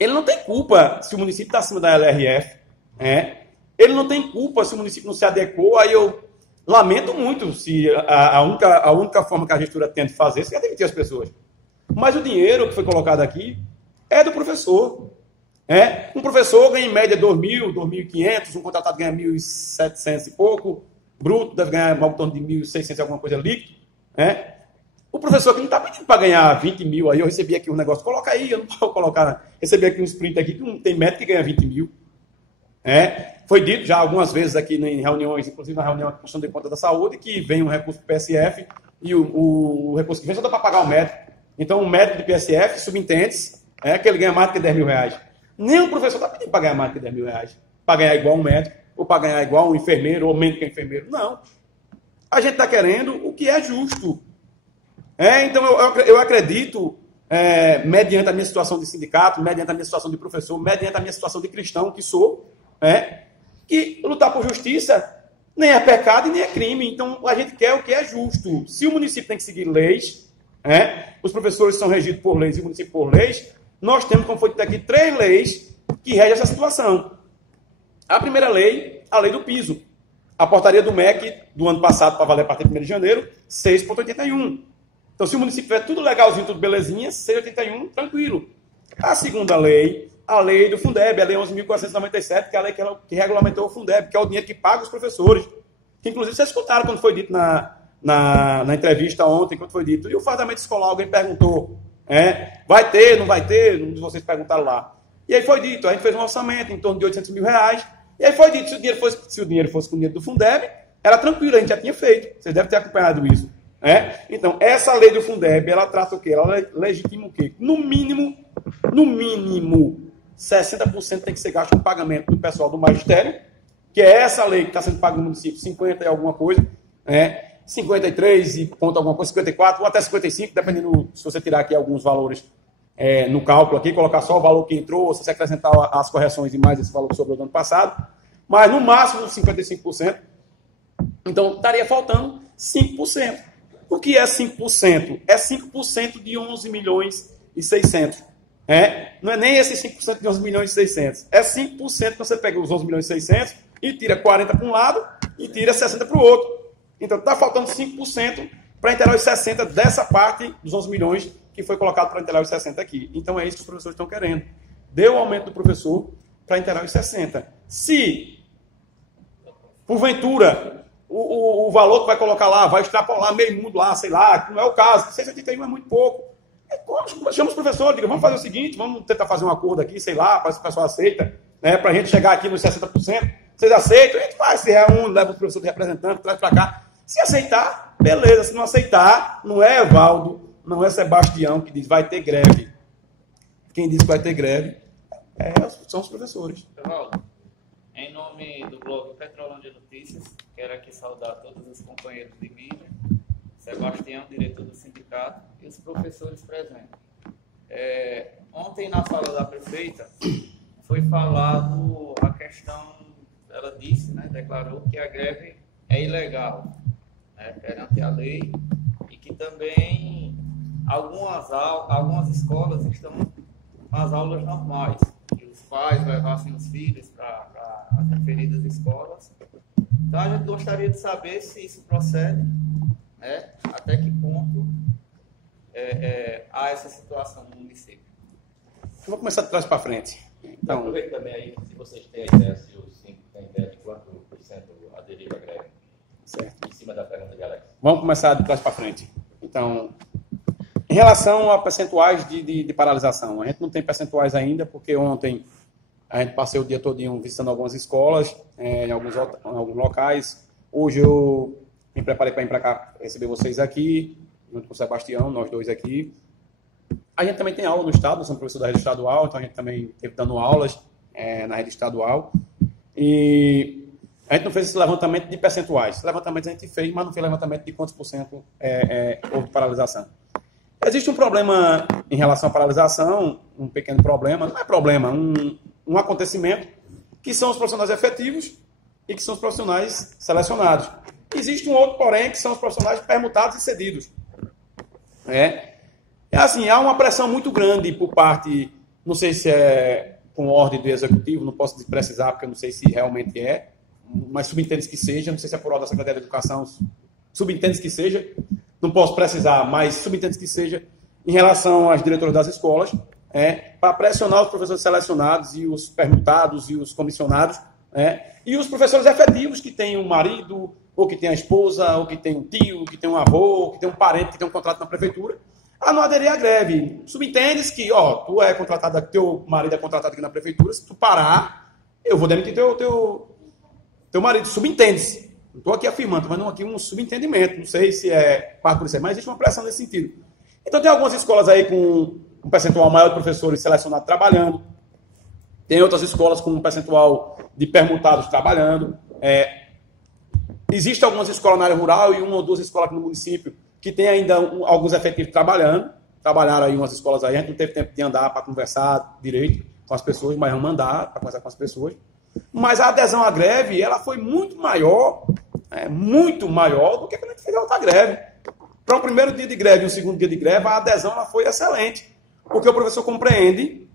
ele não tem culpa se o município está acima da LRF. Ele não tem culpa se o município não se adequou. Aí eu lamento muito se a única forma que a gestora tem de fazer é demitir as pessoas. Mas o dinheiro que foi colocado aqui é do professor. Um professor ganha em média 2.000, 2.500, um contratado ganha 1.700 e pouco, bruto deve ganhar em torno de 1.600 e alguma coisa líquido. O professor que não está pedindo para ganhar 20 mil, aí eu recebi aqui um negócio, coloca aí, eu não vou colocar, recebi aqui um sprint aqui, que não tem médico que ganha 20 mil. Foi dito já algumas vezes aqui em reuniões, inclusive na reunião da Comissão de Conta da Saúde, que vem um recurso do PSF e o recurso que vem só dá para pagar o médico. Então o médico do PSF subentende-se que ele ganha mais do que 10 mil reais. Nenhum professor está pedindo para ganhar mais do que 10 mil reais. Para ganhar igual um médico, ou para ganhar igual um enfermeiro, ou menos que um enfermeiro. Não. A gente está querendo o que é justo. Então, eu acredito, mediante a minha situação de sindicato, mediante a minha situação de professor, mediante a minha situação de cristão que sou, que lutar por justiça nem é pecado e nem é crime. Então, a gente quer o que é justo. Se o município tem que seguir leis, os professores são regidos por leis e o município por leis, nós temos, como foi dito aqui, 3 leis que regem essa situação. A primeira lei, a lei do piso. A portaria do MEC do ano passado, para valer a partir de 1º de janeiro, 6,81. Então, se o município tiver tudo legalzinho, tudo belezinha, 6,81, tranquilo. A segunda lei, a lei do Fundeb, a lei 11.497, que é a lei que regulamentou o Fundeb, que é o dinheiro que paga os professores. Que, inclusive, vocês escutaram quando foi dito na entrevista ontem, quando foi dito. E o fardamento escolar, alguém perguntou, vai ter, não vai ter? Um de vocês perguntaram lá. E aí foi dito, a gente fez um orçamento em torno de 800 mil reais, e aí foi dito, se o dinheiro fosse com o dinheiro do Fundeb, era tranquilo, a gente já tinha feito. Vocês devem ter acompanhado isso. Então, essa lei do Fundeb, ela trata o quê? Ela legitima o quê? No mínimo, 60% tem que ser gasto com pagamento do pessoal do magistério, que é essa lei que está sendo paga no município, 50 e alguma coisa, 53 e ponto alguma coisa, 54 ou até 55, dependendo se você tirar aqui alguns valores no cálculo aqui, colocar só o valor que entrou, ou se você acrescentar as correções e mais esse valor que sobrou do ano passado, mas no máximo 55%. Então, estaria faltando 5%. O que é 5%? É 5% de 11 milhões e 600. Não é nem esse 5% de 11 milhões e 600. É 5% que você pega os 11 milhões e 600 e tira 40 para um lado e tira 60 para o outro. Então, está faltando 5% para inteirar os 60 dessa parte dos 11 milhões que foi colocado para inteirar os 60 aqui. Então, é isso que os professores estão querendo. Dê o aumento do professor para inteirar os 60. Se, porventura, o valor que vai colocar lá vai extrapolar meio mundo lá, sei lá, que não é o caso, 681 é muito pouco. Chama os professores, diga, vamos fazer o seguinte, vamos tentar fazer um acordo aqui, sei lá, para se o pessoal aceita, para a gente chegar aqui nos 60%. Vocês aceitam? A gente faz, se leva o professor de representante, traz para cá. Se aceitar, beleza. Se não aceitar, não é Evaldo, não é Sebastião que diz vai ter greve. Quem diz que vai ter greve são os professores. Evaldo, em nome do blog Petrolândia Notícias, quero aqui saudar todos os companheiros de mídia, Sebastião, diretor do sindicato, e os professores presentes. Ontem, na fala da prefeita, foi falado a questão, ela disse, declarou que a greve é ilegal, perante a lei, e que também algumas escolas estão com as aulas normais, que os pais levassem os filhos para as referidas escolas. Então, a gente gostaria de saber se isso procede, até que ponto há essa situação no município. Eu vou começar de trás para frente. Então, aproveita também aí, se vocês têm ideia, se os 5 têm ideia de quanto por cento aderiu à greve. certo. Em cima da pergunta de Alex. Vamos começar de trás para frente. Então, em relação a percentuais de paralisação, a gente não tem percentuais ainda, porque ontem a gente passei o dia todinho visitando algumas escolas, em alguns locais. Hoje eu me preparei para ir para cá receber vocês aqui, junto com o Sebastião, nós dois aqui. A gente também tem aula no estado, nós somos professor da rede estadual, então a gente também esteve dando aulas na rede estadual. E a gente não fez esse levantamento de percentuais. Levantamento a gente fez, mas não fez levantamento de quantos por cento houve de paralisação. Existe um problema em relação à paralisação, um pequeno problema, não é problema, um acontecimento, que são os profissionais efetivos e que são os profissionais selecionados. Existe um outro, porém, que são os profissionais permutados e cedidos. Assim, há uma pressão muito grande por parte, não sei se é com ordem do executivo, não posso precisar, porque eu não sei se realmente é, mas subentende que seja, não sei se é por ordem da Secretaria de Educação, subentende que seja, não posso precisar, mas subentende que seja, em relação às diretoras das escolas, para pressionar os professores selecionados e os permutados e os comissionados, e os professores efetivos que têm um marido, ou que tem a esposa, ou que tem um tio, que tem um avô, ou que tem um parente que tem um contrato na prefeitura, a não aderir à greve. Subentendes que, tu é contratado, teu marido é contratado aqui na prefeitura, se tu parar, eu vou demitir teu marido. Subentende-se. Não estou aqui afirmando, mas não aqui um subentendimento. Não sei se é parte por isso, mas existe uma pressão nesse sentido. Então tem algumas escolas aí com um percentual maior de professores selecionados trabalhando. Tem outras escolas com um percentual de permutados trabalhando. Existem algumas escolas na área rural e uma ou duas escolas aqui no município que tem ainda alguns efetivos trabalhando. Trabalharam aí umas escolas aí, a gente não teve tempo de andar para conversar direito com as pessoas, mas vamos andar para conversar com as pessoas. Mas a adesão à greve, ela foi muito maior do que quando a gente fez a outra greve. Para o primeiro dia de greve e o segundo dia de greve, a adesão ela foi excelente, porque o professor compreende,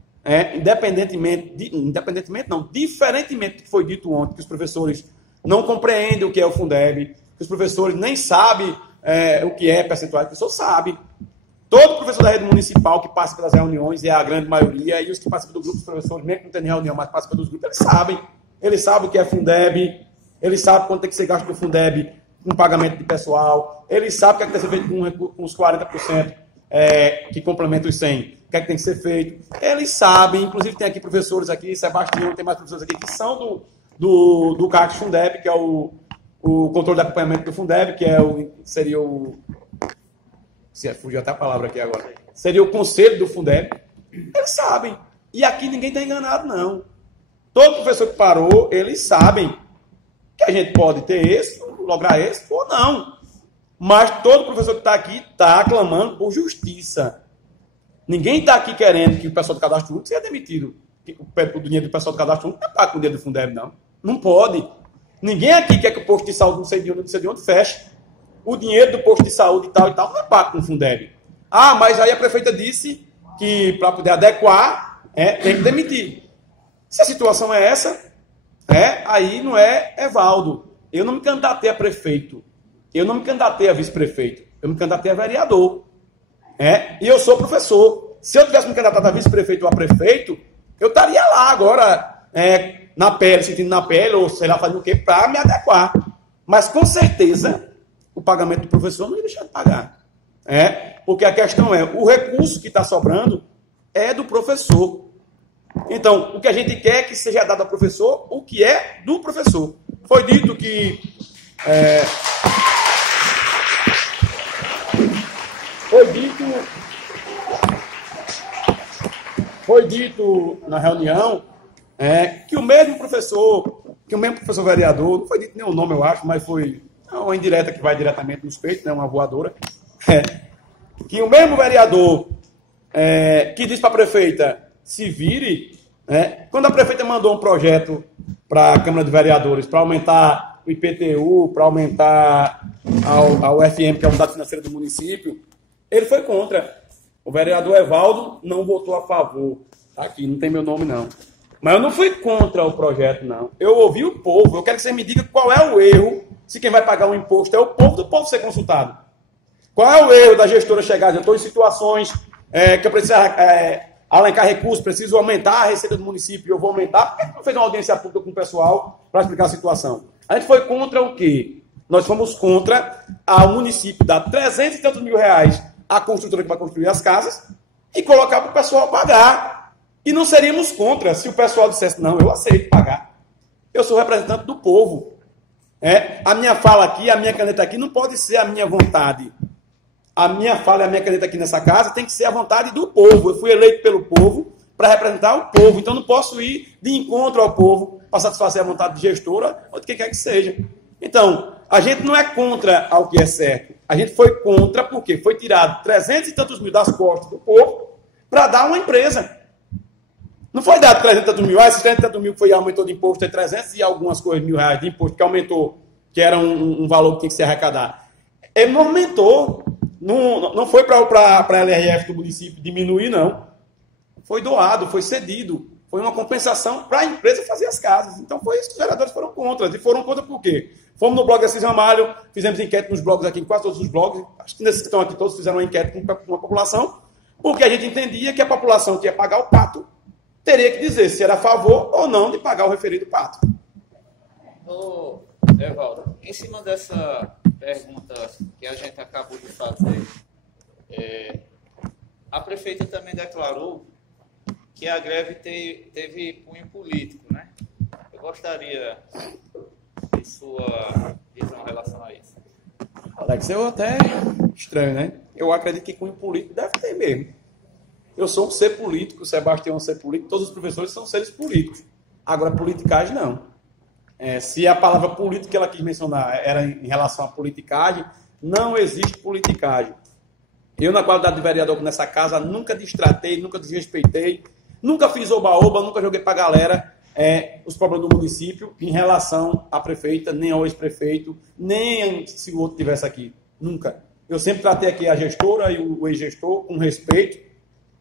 diferentemente do que foi dito ontem, que os professores não compreendem o que é o Fundeb, que os professores nem sabem o que é percentual, o professor sabe. Todo professor da rede municipal que participa das reuniões, e é a grande maioria, e os que participam do grupo, os professores, mesmo que não tenham reunião, mas participam dos grupos, eles sabem. Eles sabem o que é Fundeb, eles sabem quanto tem que ser gasto do Fundeb com pagamento de pessoal, eles sabem o que é que tem que ser feito com os 40% que complementam os 100%, o que é que tem que ser feito. Eles sabem, inclusive tem aqui professores aqui, Sebastião, tem mais professores aqui que são do CAC Fundeb, que é o controle de acompanhamento do Fundeb, que seria o Se fugiu até a palavra aqui agora. Seria o conselho do Fundeb. Eles sabem. E aqui ninguém está enganado, não. Todo professor que parou, eles sabem que a gente pode ter êxito, lograr êxito ou não. Mas todo professor que está aqui está clamando por justiça. Ninguém está aqui querendo que o pessoal do cadastro único seja demitido. O dinheiro do pessoal do cadastro único não é pago com o dinheiro do Fundeb, não. Não pode. Ninguém aqui quer que o posto de saúde não sei de onde feche. O dinheiro do posto de saúde e tal não é pago com o Fundeb. Ah, mas aí a prefeita disse que para poder adequar, tem que demitir. Se a situação é essa, aí não é Evaldo. Eu não me candidatei a prefeito. Eu não me candidatei a vice-prefeito. Eu me candidatei a vereador. E eu sou professor. Se eu tivesse me candidatado a vice-prefeito ou a prefeito, eu estaria lá agora, na pele, sentindo na pele, ou sei lá, fazendo o quê, para me adequar. Mas com certeza, o pagamento do professor não ia deixar de pagar. Porque a questão é, o recurso que está sobrando é do professor. Então, o que a gente quer é que seja dado ao professor o que é do professor. Foi dito que... Foi dito na reunião que o mesmo professor vereador, não foi dito nem o nome, eu acho, mas foi uma indireta que vai diretamente nos peitos, uma voadora, que o mesmo vereador que disse para a prefeita se vire, quando a prefeita mandou um projeto para a Câmara de Vereadores para aumentar o IPTU, para aumentar a UFM, que é a unidade financeira do município, ele foi contra. O vereador Evaldo não votou a favor. Tá aqui, não tem meu nome, não. Mas eu não fui contra o projeto, não. Eu ouvi o povo. Eu quero que você me diga qual é o erro, se quem vai pagar o imposto é o povo, do povo ser consultado. Qual é o erro da gestora chegar? Eu estou em situações que eu preciso alencar recursos, preciso aumentar a receita do município, eu vou aumentar. Por que não fez uma audiência pública com o pessoal para explicar a situação? A gente foi contra o quê? Nós fomos contra o município dar 300 e tantos mil reais à construtora que vai construir as casas e colocar para o pessoal pagar. E não seríamos contra se o pessoal dissesse, não, eu aceito pagar. Eu sou representante do povo. A minha fala aqui, a minha caneta aqui não pode ser a minha vontade. A minha fala e a minha caneta aqui nessa casa tem que ser a vontade do povo. Eu fui eleito pelo povo para representar o povo. Então não posso ir de encontro ao povo para satisfazer a vontade de gestora ou de quem quer que seja. Então, a gente não é contra ao que é certo. A gente foi contra porque foi tirado 300 e tantos mil das costas do povo para dar uma empresa. Não foi dado 300 e tantos mil. Esses 300 e tantos mil que foi aumentou de imposto, tem 300 e algumas coisas mil reais de imposto que aumentou, que era um valor que tinha que se arrecadar. Ele não aumentou. Não foi para a LRF do município diminuir, não. Foi doado, foi cedido. Foi uma compensação para a empresa fazer as casas. Então foi isso que os vereadores foram contra. E foram contra por quê? Fomos no blog Assis Ramalho, fizemos enquete nos blogs aqui, em quase todos os blogs. Acho que nesses que estão aqui todos fizeram uma enquete com a população, porque a gente entendia que a população que ia pagar o pato teria que dizer se era a favor ou não de pagar o referido pato. Ô, Evaldo, em cima dessa pergunta que a gente acabou de fazer, a prefeita também declarou que a greve teve cunho político, né? Eu gostaria de sua visão em relação a isso. Alex, eu até estranho, né? Eu acredito que cunho político deve ter mesmo. Eu sou um ser político, o Sebastião é um ser político, todos os professores são seres políticos. Agora, politicagem, não. Se a palavra política que ela quis mencionar era em relação à politicagem, não existe politicagem. Eu, na qualidade de vereador nessa casa, nunca destratei, nunca desrespeitei, nunca fiz oba-oba, nunca joguei para a galera os problemas do município em relação à prefeita, nem ao ex-prefeito, nem se o outro estivesse aqui. Nunca. Eu sempre tratei aqui a gestora e o ex-gestor com respeito,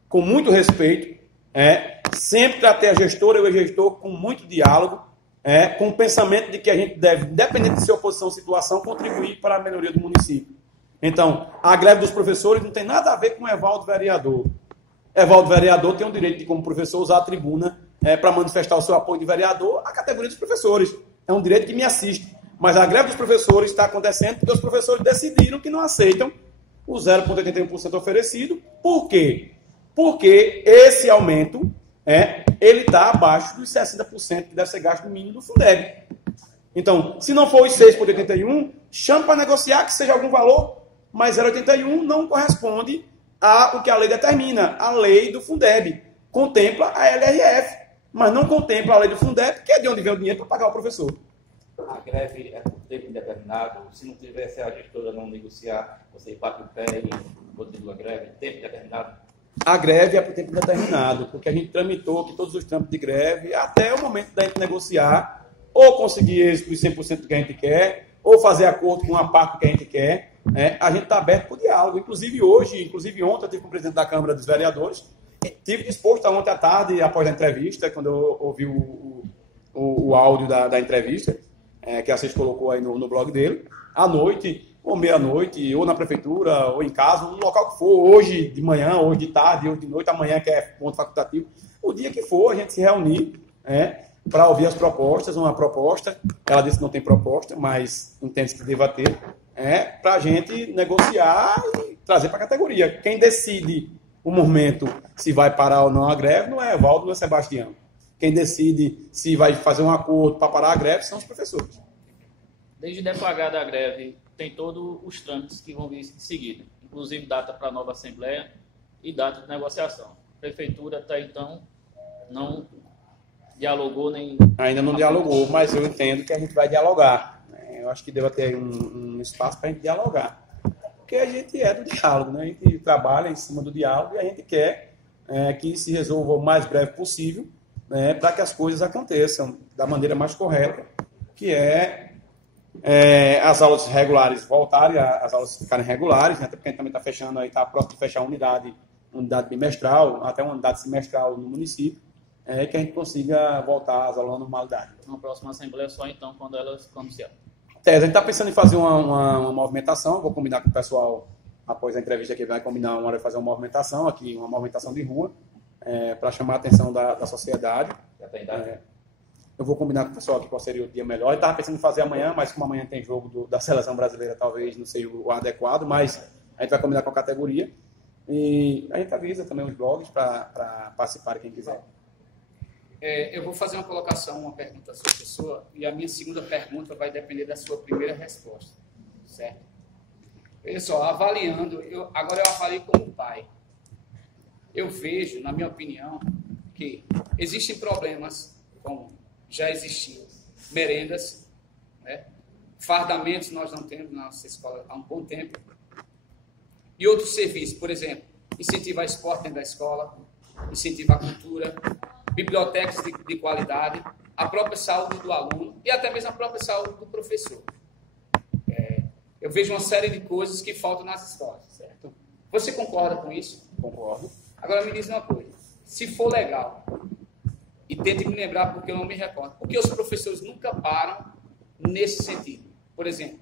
com muito respeito. Sempre tratei a gestora e o ex-gestor com muito diálogo, com o pensamento de que a gente deve, independente de ser oposição ou situação, contribuir para a melhoria do município. Então, a greve dos professores não tem nada a ver com o Evaldo vereador. Evaldo vereador tem o direito de, como professor, usar a tribuna para manifestar o seu apoio de vereador à categoria dos professores. É um direito que me assiste. Mas a greve dos professores está acontecendo porque os professores decidiram que não aceitam o 0,81% oferecido. Por quê? Porque esse aumento ele está abaixo dos 60% que deve ser gasto mínimo do Fundeb. Então, se não for os 6,81, chama para negociar que seja algum valor. mas 0,81 não corresponde ao que a lei determina. A lei do Fundeb contempla a LRF, mas não contempla a lei do Fundeb, que é de onde vem o dinheiro para pagar o professor. A greve é por tempo indeterminado. Se não tivesse a gestora não negociar, você bate o pé e continua a greve, tempo indeterminado. A greve é por tempo determinado, porque a gente tramitou aqui todos os trâmites de greve até o momento da gente negociar, ou conseguir êxito dos 100% do que a gente quer, ou fazer acordo com uma parte que a gente quer. A gente está aberto para o diálogo. Inclusive ontem, eu tive com o presidente da Câmara dos Vereadores, estive disposto ontem à tarde, após a entrevista, quando eu ouvi o áudio da entrevista, que a Assis colocou aí no blog dele, à noite, ou meia-noite, ou na prefeitura, ou em casa, no local que for, hoje de manhã, hoje de tarde, hoje de noite, amanhã que é ponto facultativo, o dia que for, a gente se reunir para ouvir as propostas, uma proposta, ela disse que não tem proposta, mas entende que deva ter, para a gente negociar e trazer para a categoria. Quem decide o momento se vai parar ou não a greve não é Evaldo, não é Sebastião. Quem decide se vai fazer um acordo para parar a greve são os professores. Desde deflagrada a greve, tem todos os trâmites que vão vir em seguida, inclusive data para a nova Assembleia e data de negociação. A Prefeitura, até então, não dialogou nem... Ainda não dialogou, mas eu entendo que a gente vai dialogar. Eu acho que deva ter um espaço para a gente dialogar. Porque a gente é do diálogo, né? A gente trabalha em cima do diálogo e a gente quer que se resolva o mais breve possível, para que as coisas aconteçam da maneira mais correta, que as aulas regulares voltarem, as aulas ficarem regulares, até porque a gente também está fechando aí, está próximo de fechar uma unidade bimestral, até uma unidade semestral no município, que a gente consiga voltar às aulas à normalidade. Na próxima Assembleia só então, quando elas começarem. A gente está pensando em fazer uma movimentação, vou combinar com o pessoal, após a entrevista aqui, vai combinar uma hora de fazer uma movimentação aqui, uma movimentação de rua, para chamar a atenção da sociedade. Eu vou combinar com o pessoal aqui qual seria o dia melhor. Eu estava pensando em fazer amanhã, mas como amanhã tem jogo da seleção brasileira, talvez não seja o adequado, mas a gente vai combinar com a categoria. E a gente avisa também os blogs para participar quem quiser. Eu vou fazer uma colocação, uma pergunta à sua pessoa, e a minha segunda pergunta vai depender da sua primeira resposta, certo? Veja só, avaliando, agora eu avalio como pai. Eu vejo, na minha opinião, que existem problemas, como já existiam, merendas, fardamentos nós não temos na nossa escola há um bom tempo, e outros serviços, por exemplo, incentivar esporte dentro da escola, incentivar a cultura, bibliotecas de qualidade, a própria saúde do aluno e até mesmo a própria saúde do professor. Eu vejo uma série de coisas que faltam nas escolas, certo? Você concorda com isso? Concordo. Agora me diz uma coisa, se for legal, e tente me lembrar porque eu não me recordo, porque os professores nunca param nesse sentido. Por exemplo,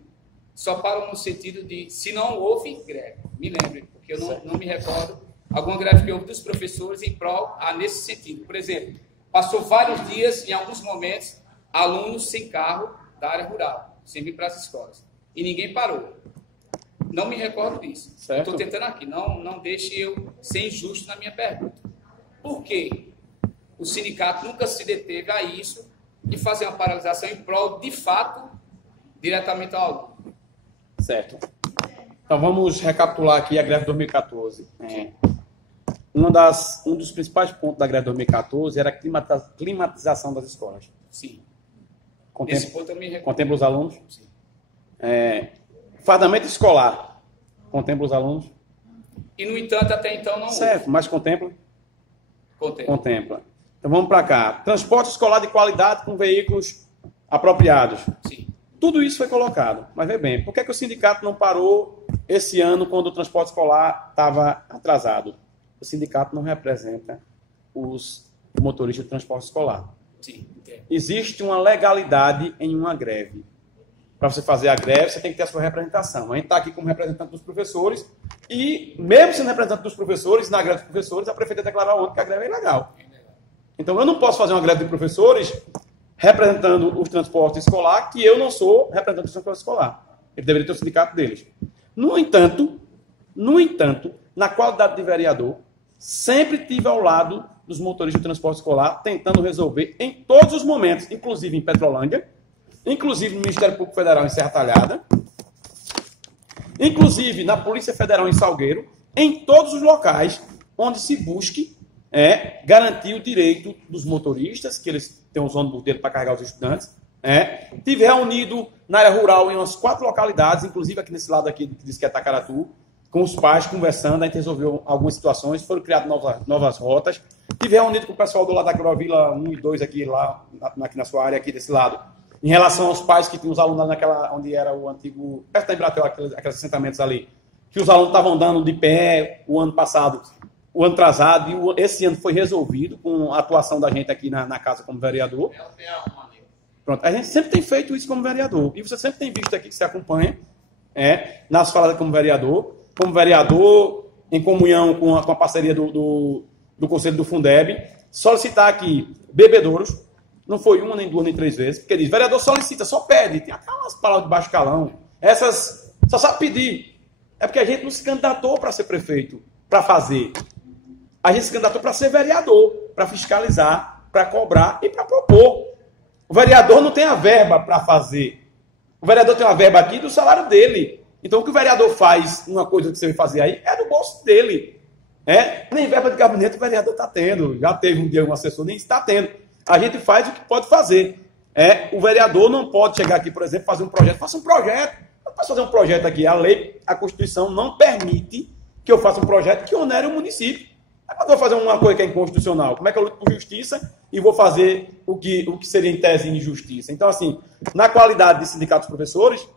só param no sentido de, se não houve greve, me lembre, porque eu não me recordo, alguma greve que houve dos professores em prol nesse sentido. Por exemplo, passou vários dias, em alguns momentos, alunos sem carro da área rural, sem vir para as escolas. E ninguém parou. Não me recordo disso. Estou tentando aqui, não deixe eu ser injusto na minha pergunta. Por quê? O sindicato nunca se deteve a isso e fazer uma paralisação em prol, de fato, diretamente ao aluno. Certo. Então vamos recapitular aqui a greve de 2014. Um dos principais pontos da greve de 2014 era a climatização das escolas. Sim. Nesse ponto eu me recordo. Contempla os alunos? Sim. Fardamento escolar. Contempla os alunos? E, no entanto, até então não houve. Certo, mas contempla? Contempla. Então vamos para cá. Transporte escolar de qualidade com veículos apropriados. Sim. Tudo isso foi colocado. Mas vê bem, por que o sindicato não parou esse ano quando o transporte escolar estava atrasado? O sindicato não representa os motoristas de transporte escolar. Sim, entendo. Existe uma legalidade em uma greve. Para você fazer a greve, você tem que ter a sua representação. A gente está aqui como representante dos professores e, mesmo sendo representante dos professores, na greve dos professores, a prefeita declarou ontem que a greve é ilegal. Então, eu não posso fazer uma greve de professores representando o transporte escolar, que eu não sou representante do transporte escolar. Ele deveria ter o sindicato deles. No entanto, na qualidade de vereador, sempre tive ao lado dos motoristas de transporte escolar, tentando resolver em todos os momentos, inclusive em Petrolândia, inclusive no Ministério Público Federal em Serra Talhada, inclusive na Polícia Federal em Salgueiro, em todos os locais onde se busque garantir o direito dos motoristas, que eles têm os ônibus dele para carregar os estudantes. Tive reunido na área rural em umas 4 localidades, inclusive aqui nesse lado aqui, que diz que é Tacaratu, com os pais conversando, a gente resolveu algumas situações, foram criadas novas rotas. Tive reunido com o pessoal do lado da Agrovila 1 e 2 aqui na sua área, aqui desse lado, em relação aos pais que tinham os alunos naquela, onde era o antigo, perto da Embratel, aqueles assentamentos ali, que os alunos estavam andando de pé o ano passado, o ano atrasado, e esse ano foi resolvido com a atuação da gente aqui na casa como vereador. Pronto, a gente sempre tem feito isso como vereador, e você sempre tem visto aqui que se acompanha nas falas como vereador, em comunhão com a parceria do Conselho do Fundeb, solicitar aqui bebedouros, não foi 1, nem 2, nem 3 vezes, porque diz, vereador solicita, só pede, tem até umas palavras de baixo calão, essas só sabe pedir, é porque a gente não se candidatou para ser prefeito, para fazer, a gente se candidatou para ser vereador, para fiscalizar, para cobrar e para propor. O vereador não tem a verba para fazer, o vereador tem uma verba aqui do salário dele. Então, o que o vereador faz, uma coisa que você vai fazer aí, é do bolso dele. Nem verba de gabinete o vereador está tendo. Já teve um dia um assessor, nem está tendo. A gente faz o que pode fazer. O vereador não pode chegar aqui, por exemplo, fazer um projeto. Faça um projeto. Eu posso fazer um projeto aqui. A lei, a Constituição não permite que eu faça um projeto que onere o município. Como é que eu vou fazer uma coisa que é inconstitucional? Como é que eu luto por justiça e vou fazer o que seria em tese injustiça? Então, assim, na qualidade de sindicato dos professores,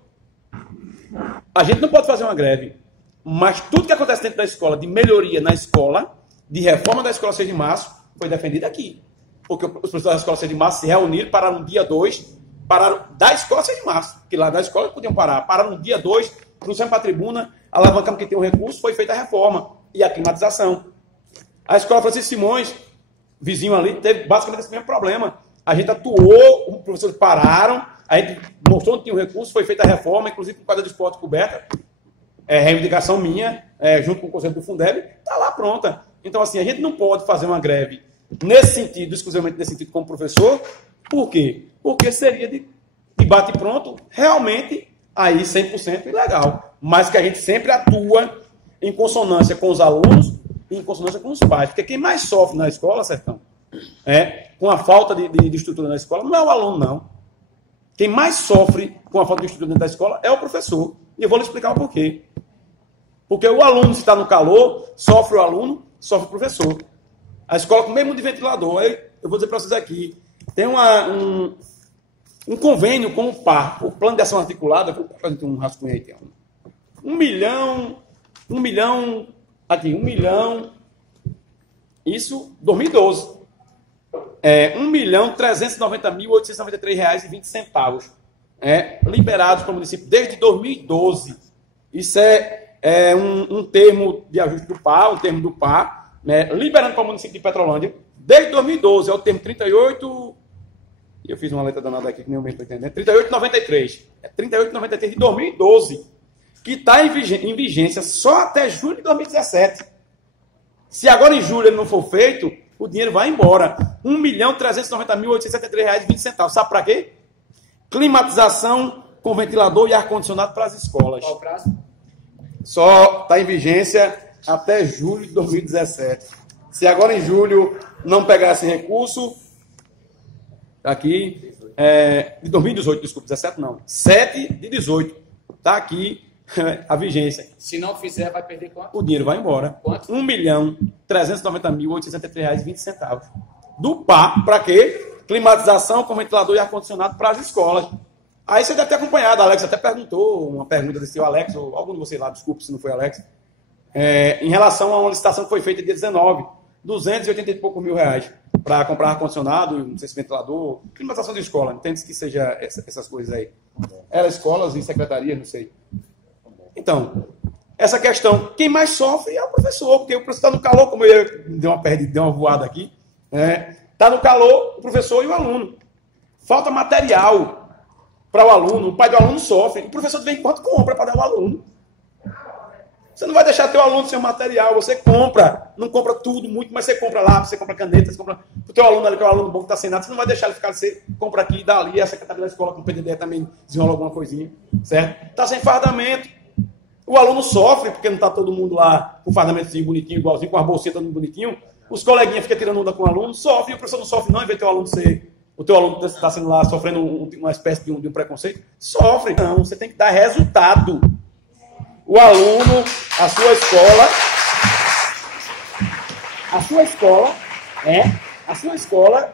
a gente não pode fazer uma greve, mas tudo que acontece dentro da escola, de melhoria na escola, de reforma da escola 6 de março, foi defendido aqui. Porque os professores da escola 6 de março se reuniram, pararam no dia 2, pararam da escola 6 de março, que lá da escola podiam parar, pararam no dia 2, trouxeram para a tribuna, alavancamos que tem um recurso, foi feita a reforma e a climatização. A escola Francisco Simões, vizinho ali, teve basicamente esse mesmo problema. A gente atuou, os professores pararam, a gente mostrou onde tinha um recurso, foi feita a reforma, inclusive com quadra de esporte coberta, reivindicação minha, junto com o Conselho do Fundeb, está lá pronta. Então, assim, a gente não pode fazer uma greve nesse sentido, exclusivamente nesse sentido como professor. Por quê? Porque seria de bate pronto, realmente, aí 100% ilegal. Mas que a gente sempre atua em consonância com os alunos e em consonância com os pais. Porque quem mais sofre na escola, Sertão, com a falta de estrutura na escola, não é o aluno, não. Quem mais sofre com a falta de estrutura dentro da escola é o professor. E eu vou lhe explicar o porquê. Porque o aluno, se está no calor, sofre o aluno, sofre o professor. A escola com o mesmo de ventilador. Eu vou dizer para vocês aqui, tem um convênio com o PAR, o Plano de Ação Articulada, vou fazer um rascunho aí, tem 1 milhão, isso 2012. 1.390.893 reais e 20 centavos liberados para o município desde 2012. Isso é um termo de ajuste do PAR, um termo do PAR, liberando para o município de Petrolândia desde 2012. É o termo 38, e eu fiz uma letra danada aqui que nem eu mesmo estou entendendo, 3893. 3893 de 2012, que está em vigência só até julho de 2017. Se agora em julho ele não for feito, o dinheiro vai embora. R$ 1.390.873,20. Sabe para quê? Climatização com ventilador e ar-condicionado para as escolas. Qual o prazo? Só está em vigência até julho de 2017. Se agora em julho não pegar esse recurso, aqui, de 2018, desculpa, 17 não, 7 de 18, está aqui a vigência. Se não fizer, vai perder quanto? O dinheiro vai embora. Quanto? R$ 1.390.873,20. Do PAR, para quê? Climatização com ventilador e ar-condicionado para as escolas. Aí você deve ter acompanhado, a Alex até perguntou, uma pergunta desse Alex, ou algum de vocês lá, desculpe se não foi Alex, em relação a uma licitação que foi feita dia 19, 280 e poucos mil reais, para comprar ar-condicionado, não sei se ventilador, climatização de escola, entende que seja essas coisas aí. Era escolas e secretarias, não sei. Então, essa questão, quem mais sofre é o professor, porque o professor está no calor, como eu dei uma voada aqui, está no calor o professor e o aluno. Falta material para o aluno, o pai do aluno sofre, o professor de vez em quando compra para dar ao aluno. Você não vai deixar teu aluno sem material, você compra, não compra tudo, muito, mas você compra lá, você compra caneta, você compra o teu aluno ali, que é um aluno bom que está sem nada, você não vai deixar ele ficar, você compra aqui, dá ali, a secretaria da escola com o PDD também desenrola alguma coisinha, certo? Está sem fardamento. O aluno sofre porque não está todo mundo lá com o fardamentozinho bonitinho, igualzinho, com a bolsinha todo bonitinho. Os coleguinhas ficam tirando onda com o aluno, sofre, e o professor não sofre não, em vez de o teu aluno está sendo lá sofrendo uma espécie de um preconceito. Sofre. Não, você tem que dar resultado. O aluno, a sua escola,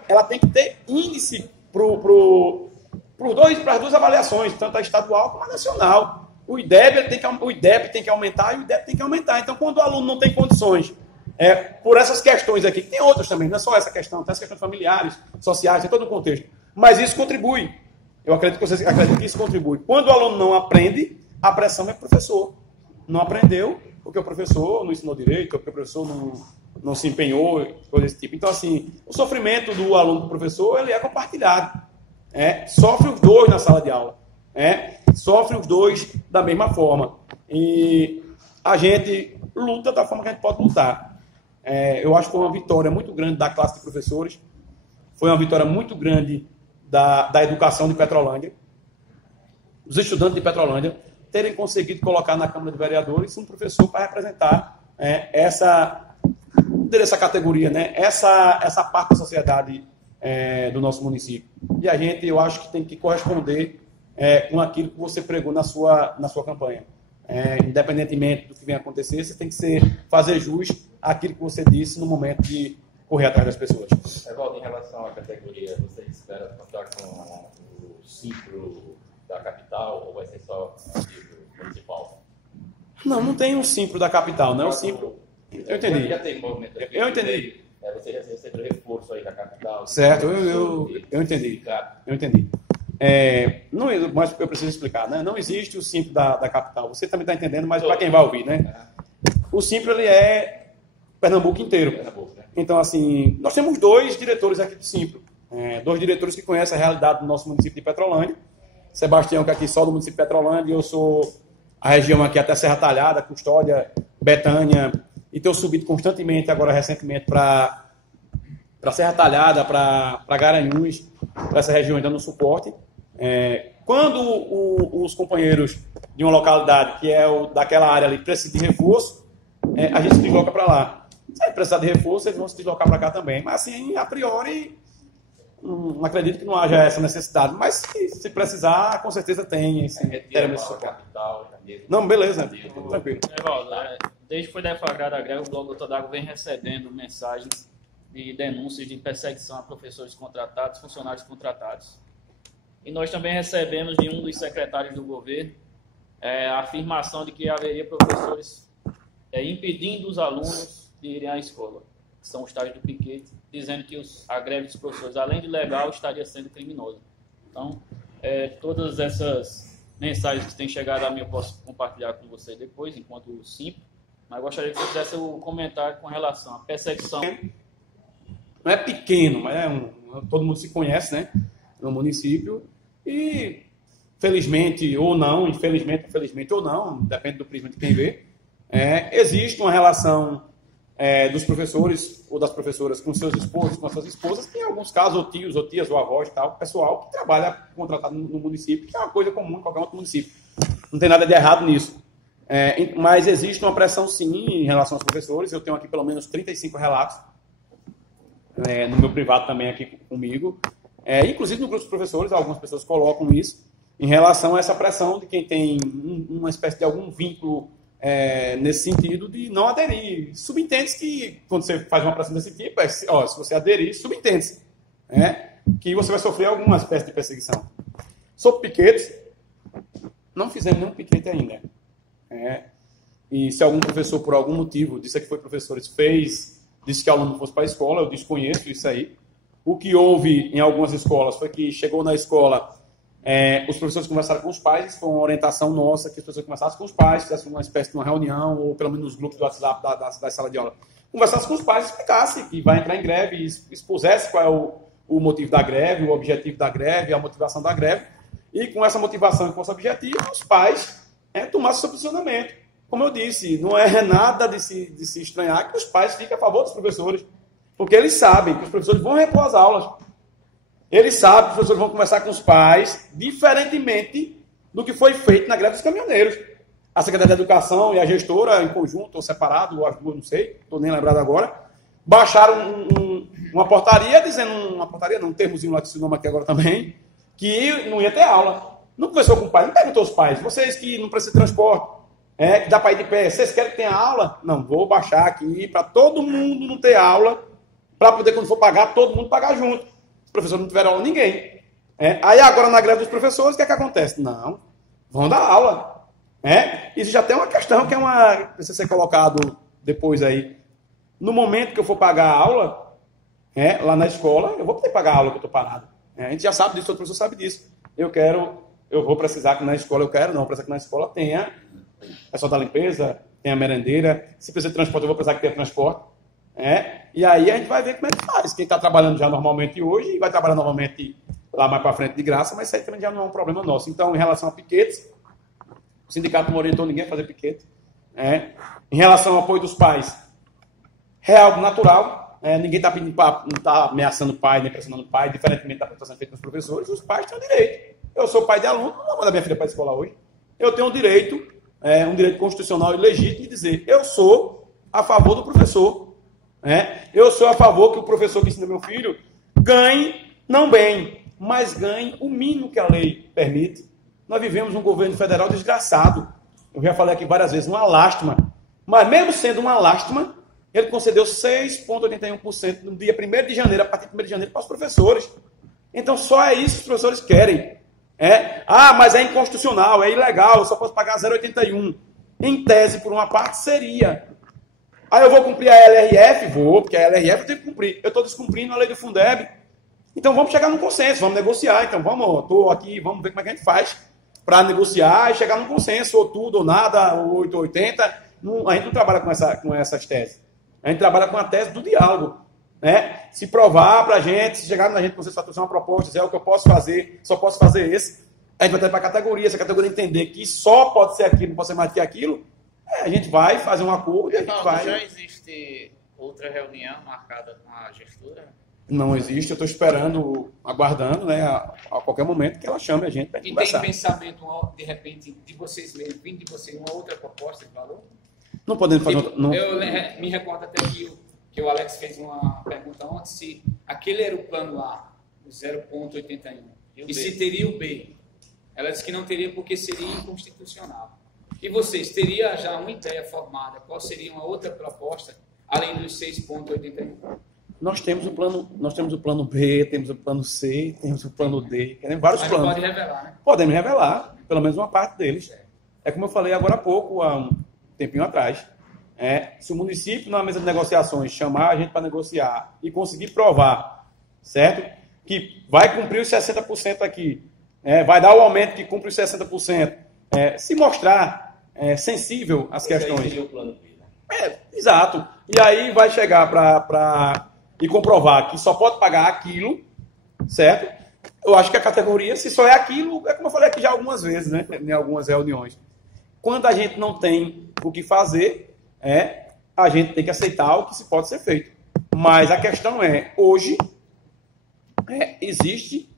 ela tem que ter índice para as duas avaliações, tanto a estadual como a nacional. O IDEB tem que aumentar e o IDEB tem que aumentar. Então, quando o aluno não tem condições, por essas questões aqui, que tem outras também, não é só essa questão, tem as questões familiares, sociais, tem todo o contexto. Mas isso contribui. Eu acredito que vocês acreditam que isso contribui. Quando o aluno não aprende, a pressão é o professor. Não aprendeu, porque o professor não ensinou direito, porque o professor não se empenhou, coisa desse tipo. Então, assim, o sofrimento do aluno do professor, ele é compartilhado. Sofre os dois na sala de aula. Sofre os dois da mesma forma. E a gente luta da forma que a gente pode lutar. Eu acho que foi uma vitória muito grande da classe de professores. Foi uma vitória muito grande da educação de Petrolândia. Os estudantes de Petrolândia terem conseguido colocar na Câmara de Vereadores um professor para representar essa categoria, né? essa parte da sociedade do nosso município. E a gente, eu acho que tem que corresponder com aquilo que você pregou na sua campanha. Independentemente do que venha acontecer, você tem que fazer jus àquilo que você disse no momento de correr atrás das pessoas. Evaldo, em relação à categoria, você espera contar com o Simpro da capital ou vai ser só o Simpro municipal? Não tem um Simpro da capital, não é o Simpro. Eu entendi. Já tem movimento aqui. Eu entendi. Você já recebeu reforço aí da capital. Certo, eu entendi. Eu entendi. Mas eu preciso explicar, né? Não existe o Simpro da capital. Você também está entendendo, mas para quem vai ouvir, né? O Simpro, ele é Pernambuco inteiro. Né? Então, assim, nós temos 2 diretores aqui do Simpro. 2 diretores que conhecem a realidade do nosso município de Petrolândia. Sebastião, que é aqui só do município de Petrolândia, e eu sou a região aqui até Serra Talhada, Custódia, Betânia, e tenho subido constantemente, agora recentemente, para Serra Talhada, para Garanhuns, para essa região dando suporte. Quando os companheiros de uma localidade, que é daquela área ali, precisam de reforço, a gente se desloca para lá. Se precisar de reforço, eles vão se deslocar para cá também. Mas, assim, a priori, não acredito que não haja essa necessidade. Mas, se precisar, com certeza tem. Teremos suporte. Não, beleza. Tranquilo. Evaldo, desde que foi deflagrada a greve, o Bloco Gota d'Água vem recebendo mensagens de denúncias de perseguição a professores contratados, funcionários contratados. E nós também recebemos de um dos secretários do governo a afirmação de que haveria professores impedindo os alunos de irem à escola, que são os tais do piquete, dizendo que a greve dos professores, além de legal, estaria sendo criminosa. Então, todas essas mensagens que têm chegado a mim eu posso compartilhar com você depois, enquanto simples, mas gostaria que você fizesse um comentário com relação à perseguição. Não é pequeno, mas todo mundo se conhece, né, no município, e felizmente ou não, infelizmente ou não, depende do prisma de quem vê, existe uma relação dos professores ou das professoras com seus esposos, com as suas esposas, que em alguns casos, ou tios, ou tias, ou avós, tal, pessoal que trabalha contratado no município, que é uma coisa comum em qualquer outro município. Não tem nada de errado nisso. Mas existe uma pressão, sim, em relação aos professores. Eu tenho aqui pelo menos 35 relatos, no meu privado também aqui comigo. Inclusive no grupo dos professores, algumas pessoas colocam isso, em relação a essa pressão de quem tem uma espécie de algum vínculo nesse sentido de não aderir. Subentende-se que, quando você faz uma pressão desse tipo, se você aderir, subentende-se que você vai sofrer alguma espécie de perseguição. Sobre piquetes, não fizemos nenhum piquete ainda. E se algum professor, por algum motivo, disse que foi professor, disse que o aluno fosse para a escola, eu desconheço isso aí. O que houve em algumas escolas foi que chegou na escola, os professores conversaram com os pais, foi uma orientação nossa que os professores conversassem com os pais, fizessem uma espécie de uma reunião, ou pelo menos nos grupos do WhatsApp da sala de aula, conversassem com os pais, explicasse que vai entrar em greve, e expusesse qual é o motivo da greve, o objetivo da greve, a motivação da greve, e com essa motivação e com esse objetivo, os pais tomassem seu posicionamento. Como eu disse, não é nada de se estranhar que os pais fiquem a favor dos professores, porque eles sabem que os professores vão repor as aulas. Eles sabem que os professores vão conversar com os pais, diferentemente do que foi feito na greve dos caminhoneiros. a Secretaria de Educação e a gestora, em conjunto, ou separado, ou as duas, não sei, estou nem lembrado agora, baixaram uma portaria, dizendo, uma portaria, não, um termozinho lá que se nome aqui agora também, que não ia ter aula. Não conversou com o pai, não perguntou aos pais, vocês que não precisam de transporte, que dá para ir de pé, vocês querem que tenha aula? Não, vou baixar aqui para todo mundo não ter aula, para poder, quando for pagar, todo mundo pagar junto. Os professores não tiveram aula, ninguém. Aí agora, na greve dos professores, o que é que acontece? Não, vão dar aula. Isso já tem uma questão que precisa ser colocado depois aí. No momento que eu for pagar a aula, lá na escola, eu vou poder pagar a aula que eu estou parado. A gente já sabe disso, todo professor sabe disso. Eu vou precisar que na escola, precisa que na escola tenha pessoal da limpeza, tenha merendeira. Se precisa de transporte, eu vou precisar que tenha transporte. E aí a gente vai ver como é que faz. Quem está trabalhando já normalmente hoje, vai trabalhar normalmente lá mais para frente de graça, mas isso aí também já não é um problema nosso. Então, em relação a piquetes, o sindicato não orientou ninguém a fazer piquete. Em relação ao apoio dos pais, é algo natural. Ninguém está pedindo não está ameaçando o pai, nem pressionando o pai, diferentemente da prestação feita nos professores. Os pais têm o direito. Eu sou pai de aluno, não vou mandar minha filha para a escola hoje. Eu tenho um direito constitucional e legítimo de dizer, eu sou a favor do professor. Eu sou a favor que o professor que ensina meu filho ganhe, não bem, mas ganhe o mínimo que a lei permite. Nós vivemos um governo federal desgraçado. Eu já falei aqui várias vezes, uma lástima. Mas mesmo sendo uma lástima, ele concedeu 6,81% no dia 1º de janeiro, a partir de 1º de janeiro, para os professores. Então só é isso que os professores querem. Mas é inconstitucional, é ilegal, eu só posso pagar 0,81. Em tese, por uma parte, seria. Aí eu vou cumprir a LRF? Vou, porque a LRF eu tenho que cumprir. Eu estou descumprindo a lei do Fundeb. Então vamos chegar num consenso, vamos negociar. Então estou aqui, vamos ver como é que a gente faz para negociar e chegar num consenso, ou tudo, ou nada, ou 880. A gente não trabalha com essas teses. A gente trabalha com a tese do diálogo. Se provar para a gente, se chegar na gente, você só trouxer uma proposta, dizer o que eu posso fazer, só posso fazer esse, a gente vai trazer para a categoria, se a categoria entender que só pode ser aquilo, não pode ser mais que aquilo, a gente vai fazer um acordo e a gente vai. Já existe outra reunião marcada com a gestora? Não existe, eu estou esperando, aguardando, a qualquer momento que ela chame a gente para conversar. E tem pensamento, de repente, de vocês mesmos, vindo de vocês, uma outra proposta de valor? Não podemos fazer outra. Eu me recordo até que o Alex fez uma pergunta ontem, se aquele era o plano A, o 0,81, e se teria o B. Ela disse que não teria porque seria inconstitucional. E vocês, teria já uma ideia formada, qual seria uma outra proposta, além dos 6,81? Nós temos o plano B, temos o plano C, temos o plano D, temos vários planos. Mas pode revelar, né? Podemos revelar, pelo menos uma parte deles. É como eu falei agora há pouco, há um tempinho atrás. Se o município, na mesa de negociações, chamar a gente para negociar e conseguir provar, certo? Que vai cumprir os 60% aqui, vai dar o aumento que cumpre os 60%, se mostrar sensível às questões. Seria o plano B, né? Exato. E aí vai chegar e comprovar que só pode pagar aquilo, certo? Eu acho que a categoria, se só é aquilo, é como eu falei aqui já algumas vezes, né? Em algumas reuniões. Quando a gente não tem o que fazer, a gente tem que aceitar o que se pode ser feito. Mas a questão hoje, existe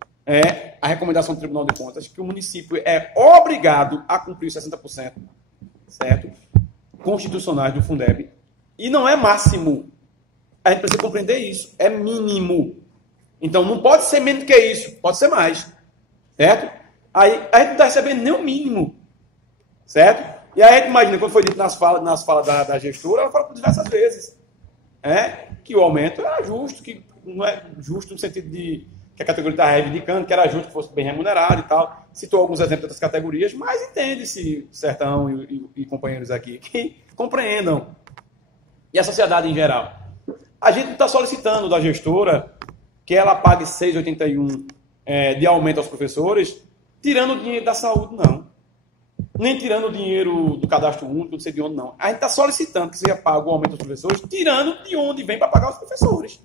a recomendação do Tribunal de Contas que o município é obrigado a cumprir os 60%, certo? Constitucionais do Fundeb. E não é máximo. A gente precisa compreender isso. É mínimo. Então não pode ser menos que isso. Pode ser mais. Certo? Aí a gente não está recebendo nem o mínimo. Certo? E aí a gente imagina, quando foi dito nas falas da gestora, ela falou por diversas vezes. Que o aumento era justo, que não é justo no sentido de que a categoria está reivindicando, que era justo que fosse bem remunerado e tal. Citou alguns exemplos de outras categorias, mas entende-se, Sertão e companheiros aqui, que compreendam. E a sociedade em geral. A gente não está solicitando da gestora que ela pague 6,81 de aumento aos professores, tirando o dinheiro da saúde, não. Nem tirando o dinheiro do cadastro único, não sei de onde, não. A gente está solicitando que seja pago o aumento aos professores, tirando de onde vem para pagar os professores.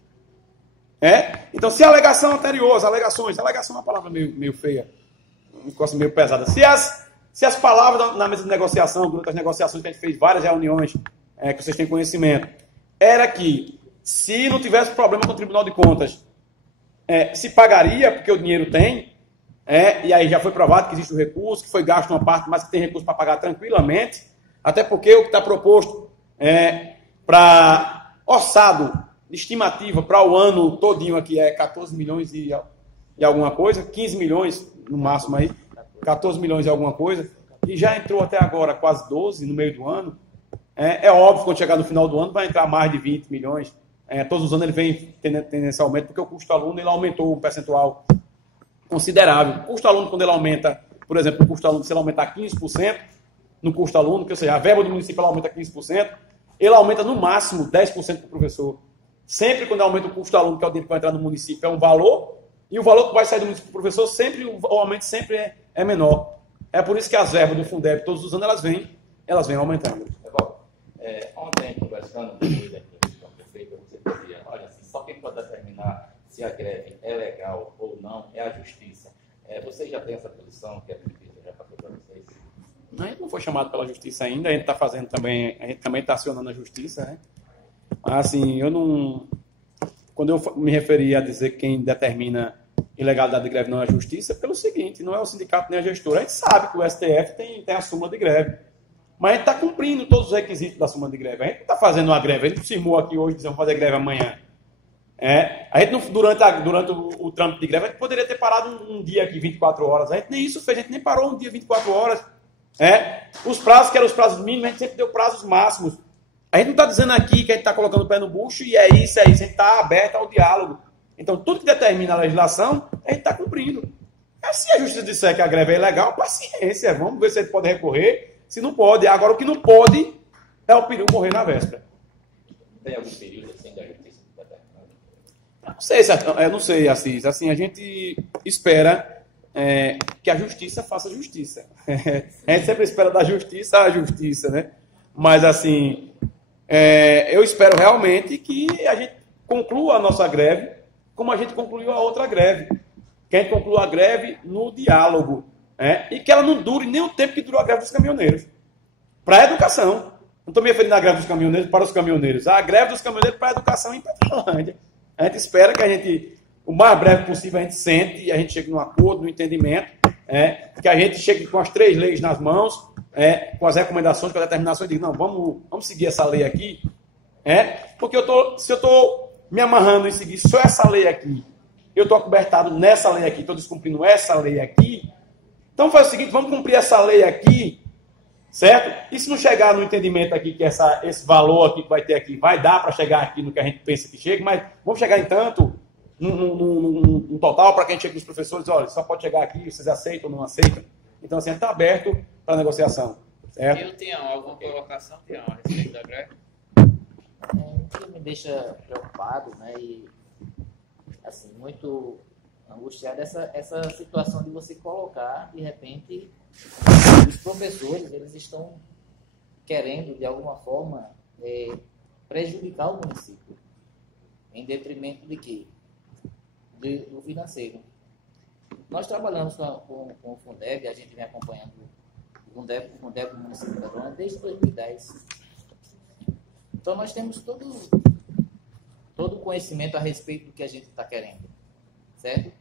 Então, se a alegação anterior, alegação é uma palavra meio feia, uma coisa meio pesada. Se as palavras na mesa de negociação, durante as negociações que a gente fez, várias reuniões, que vocês têm conhecimento, era que, se não tivesse problema com o Tribunal de Contas, se pagaria, porque o dinheiro tem, e aí já foi provado que existe o recurso, que foi gasto uma parte, mas que tem recurso para pagar tranquilamente, até porque o que está proposto para orçado de estimativa para o ano todinho aqui é 14 milhões e alguma coisa, 15 milhões no máximo aí, 14 milhões e alguma coisa, e já entrou até agora quase 12 no meio do ano. É óbvio que quando chegar no final do ano vai entrar mais de 20 milhões. Todos os anos ele vem tendo esse aumento, porque o custo aluno ele aumentou um percentual considerável. O custo aluno, quando ele aumenta, por exemplo, o custo aluno, se ele aumentar 15% no custo aluno, que ou seja, a verba do município ela aumenta 15%, ele aumenta no máximo 10% para o professor. Sempre quando aumenta o custo aluno, que é o dinheiro que vai entrar no município, é um valor, e o valor que vai sair do município para o professor, sempre, o aumento sempre é menor. É por isso que as verbas do Fundeb, todos os anos, elas vêm aumentando. Ontem, conversando com o prefeito, você dizia, olha, assim, só quem pode determinar se a greve é legal ou não é a justiça. Você já tem essa posição que a justiça já passou para vocês? A gente não foi chamado pela justiça ainda, a gente está fazendo também, a gente também está acionando a justiça, né? Mas, assim, eu não... Quando eu me referi a dizer que quem determina ilegalidade de greve não é a justiça, é pelo seguinte, não é o sindicato nem a gestora. A gente sabe que o STF tem a súmula de greve. Mas a gente está cumprindo todos os requisitos da súmula de greve. A gente não está fazendo uma greve. A gente não firmou aqui hoje dizendo que vamos fazer greve amanhã. A gente não, durante o trâmite de greve, a gente poderia ter parado um dia aqui, 24 horas. A gente nem isso fez, a gente nem parou um dia, 24 horas. Os prazos, que eram os prazos mínimos, a gente sempre deu prazos máximos. A gente não está dizendo aqui que a gente está colocando o pé no bucho e é isso. A gente está aberto ao diálogo. Então, tudo que determina a legislação, a gente está cumprindo. Se a justiça disser que a greve é ilegal, paciência. Vamos ver se ele pode recorrer. Se não pode. Agora, o que não pode é o período morrer na véspera. Tem algum período assim da justiça determinado? Não sei, Assis. Assim, a gente espera que a justiça faça justiça. A gente sempre espera da justiça a justiça, né? Mas, assim, eu espero realmente que a gente conclua a nossa greve como a gente concluiu a outra greve. Que a gente conclua a greve no diálogo. E que ela não dure nem o tempo que durou a greve dos caminhoneiros. Para a educação. Não estou me referindo à greve dos caminhoneiros para os caminhoneiros. A greve dos caminhoneiros para a educação em Petrolândia. A gente espera que o mais breve possível, a gente sente e a gente chegue num acordo, num entendimento, que a gente chegue com as 3 leis nas mãos, com as recomendações, com as determinações, e diga, não, vamos seguir essa lei aqui. Porque se eu estou me amarrando em seguir só essa lei aqui, eu estou acobertado nessa lei aqui, estou descumprindo essa lei aqui, então faz o seguinte, vamos cumprir essa lei aqui, certo? E se não chegar no entendimento aqui, que esse valor aqui que vai ter aqui, vai dar para chegar aqui no que a gente pensa que chega, mas vamos chegar em tanto, num total, para que a gente chegue nos professores, olha, só pode chegar aqui, vocês aceitam ou não aceitam? Então, assim, a gente está aberto para a negociação, certo? Eu tenho alguma colocação, Tião, a respeito da greve? O que me deixa preocupado, né, e assim, muito angustiado essa situação de você colocar, de repente, os professores, eles estão querendo, de alguma forma, prejudicar o município, em detrimento de quê? Do financeiro. Nós trabalhamos com o Fundeb, a gente vem acompanhando o Fundeb do município de Petrolândia desde 2010. Então, nós temos todo o conhecimento a respeito do que a gente está querendo, certo?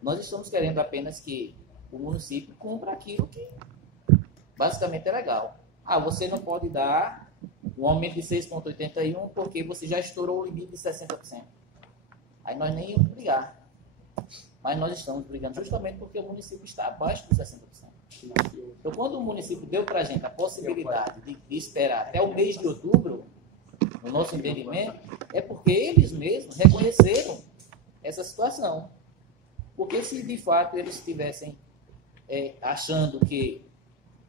Nós estamos querendo apenas que o município cumpra aquilo que basicamente é legal. Você não pode dar um aumento de 6,81 porque você já estourou o limite de 60%. Aí nós nem íamos brigar. Mas nós estamos brigando justamente porque o município está abaixo dos 60%. Então, quando o município deu para a gente a possibilidade de esperar até o mês de outubro, no nosso entendimento, é porque eles mesmos reconheceram essa situação. Porque se de fato eles estivessem achando que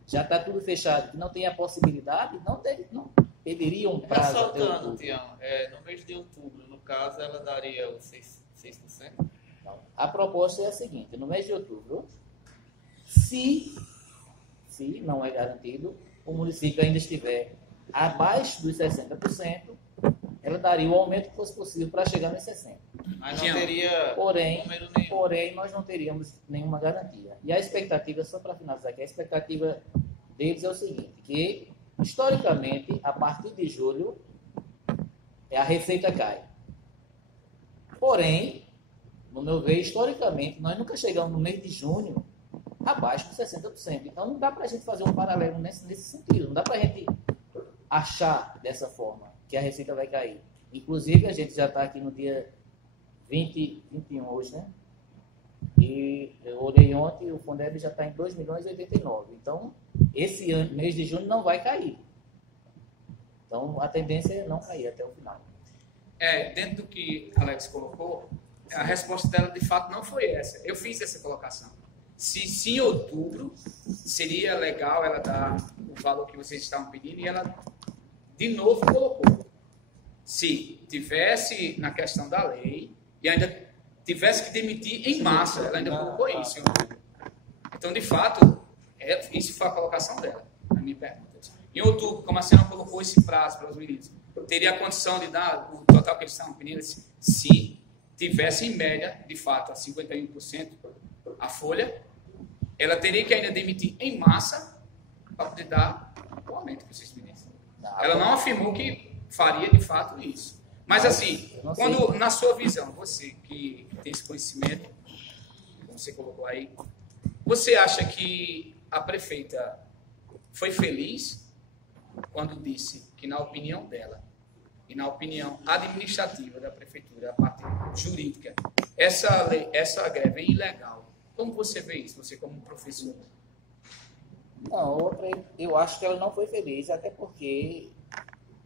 já está tudo fechado, que não tem a possibilidade, não teriam um prazo. Ressaltando, Tião, no mês de outubro, no caso, ela daria os 6%? Não. A proposta é a seguinte: no mês de outubro, se não é garantido, o município ainda estiver abaixo dos 60%, ela daria o aumento que fosse possível para chegar nos 60%. Mas não teria número nenhum. Porém, nós não teríamos nenhuma garantia. E a expectativa, só para finalizar aqui, a expectativa deles é o seguinte, que, historicamente, a partir de julho, a receita cai. Porém, no meu ver, historicamente, nós nunca chegamos no mês de junho abaixo de 60%. Então, não dá para a gente fazer um paralelo nesse sentido. Não dá para a gente achar dessa forma que a receita vai cair. Inclusive, a gente já está aqui no dia 21 hoje, né? E eu olhei ontem, o Fundeb já está em 2.089. Então, esse mês de junho não vai cair. Então, a tendência é não cair até o final. Dentro do que Alex colocou, a resposta dela, de fato, não foi essa. Eu fiz essa colocação. Se em outubro seria legal ela dar o valor que vocês estavam pedindo, e ela, de novo, colocou. Se tivesse na questão da lei e ainda tivesse que demitir em massa, ela ainda colocou isso em outubro. Então, de fato, isso foi a colocação dela, na minha pergunta. Em outubro, como a senhora colocou esse prazo para os meninos, teria a condição de dar o total que eles estavam pedindo se tivesse, em média, de fato, a 51% a folha, ela teria que ainda demitir em massa para poder dar o aumento que vocês pediram. Ela não afirmou que faria, de fato, isso. Mas, assim, quando, na sua visão, você que tem esse conhecimento, como você colocou aí, você acha que a prefeita foi feliz quando disse que, na opinião dela, e na opinião administrativa da prefeitura, a parte jurídica, essa greve é ilegal? Como você vê isso, você como professor? Não, eu acho que ela não foi feliz, até porque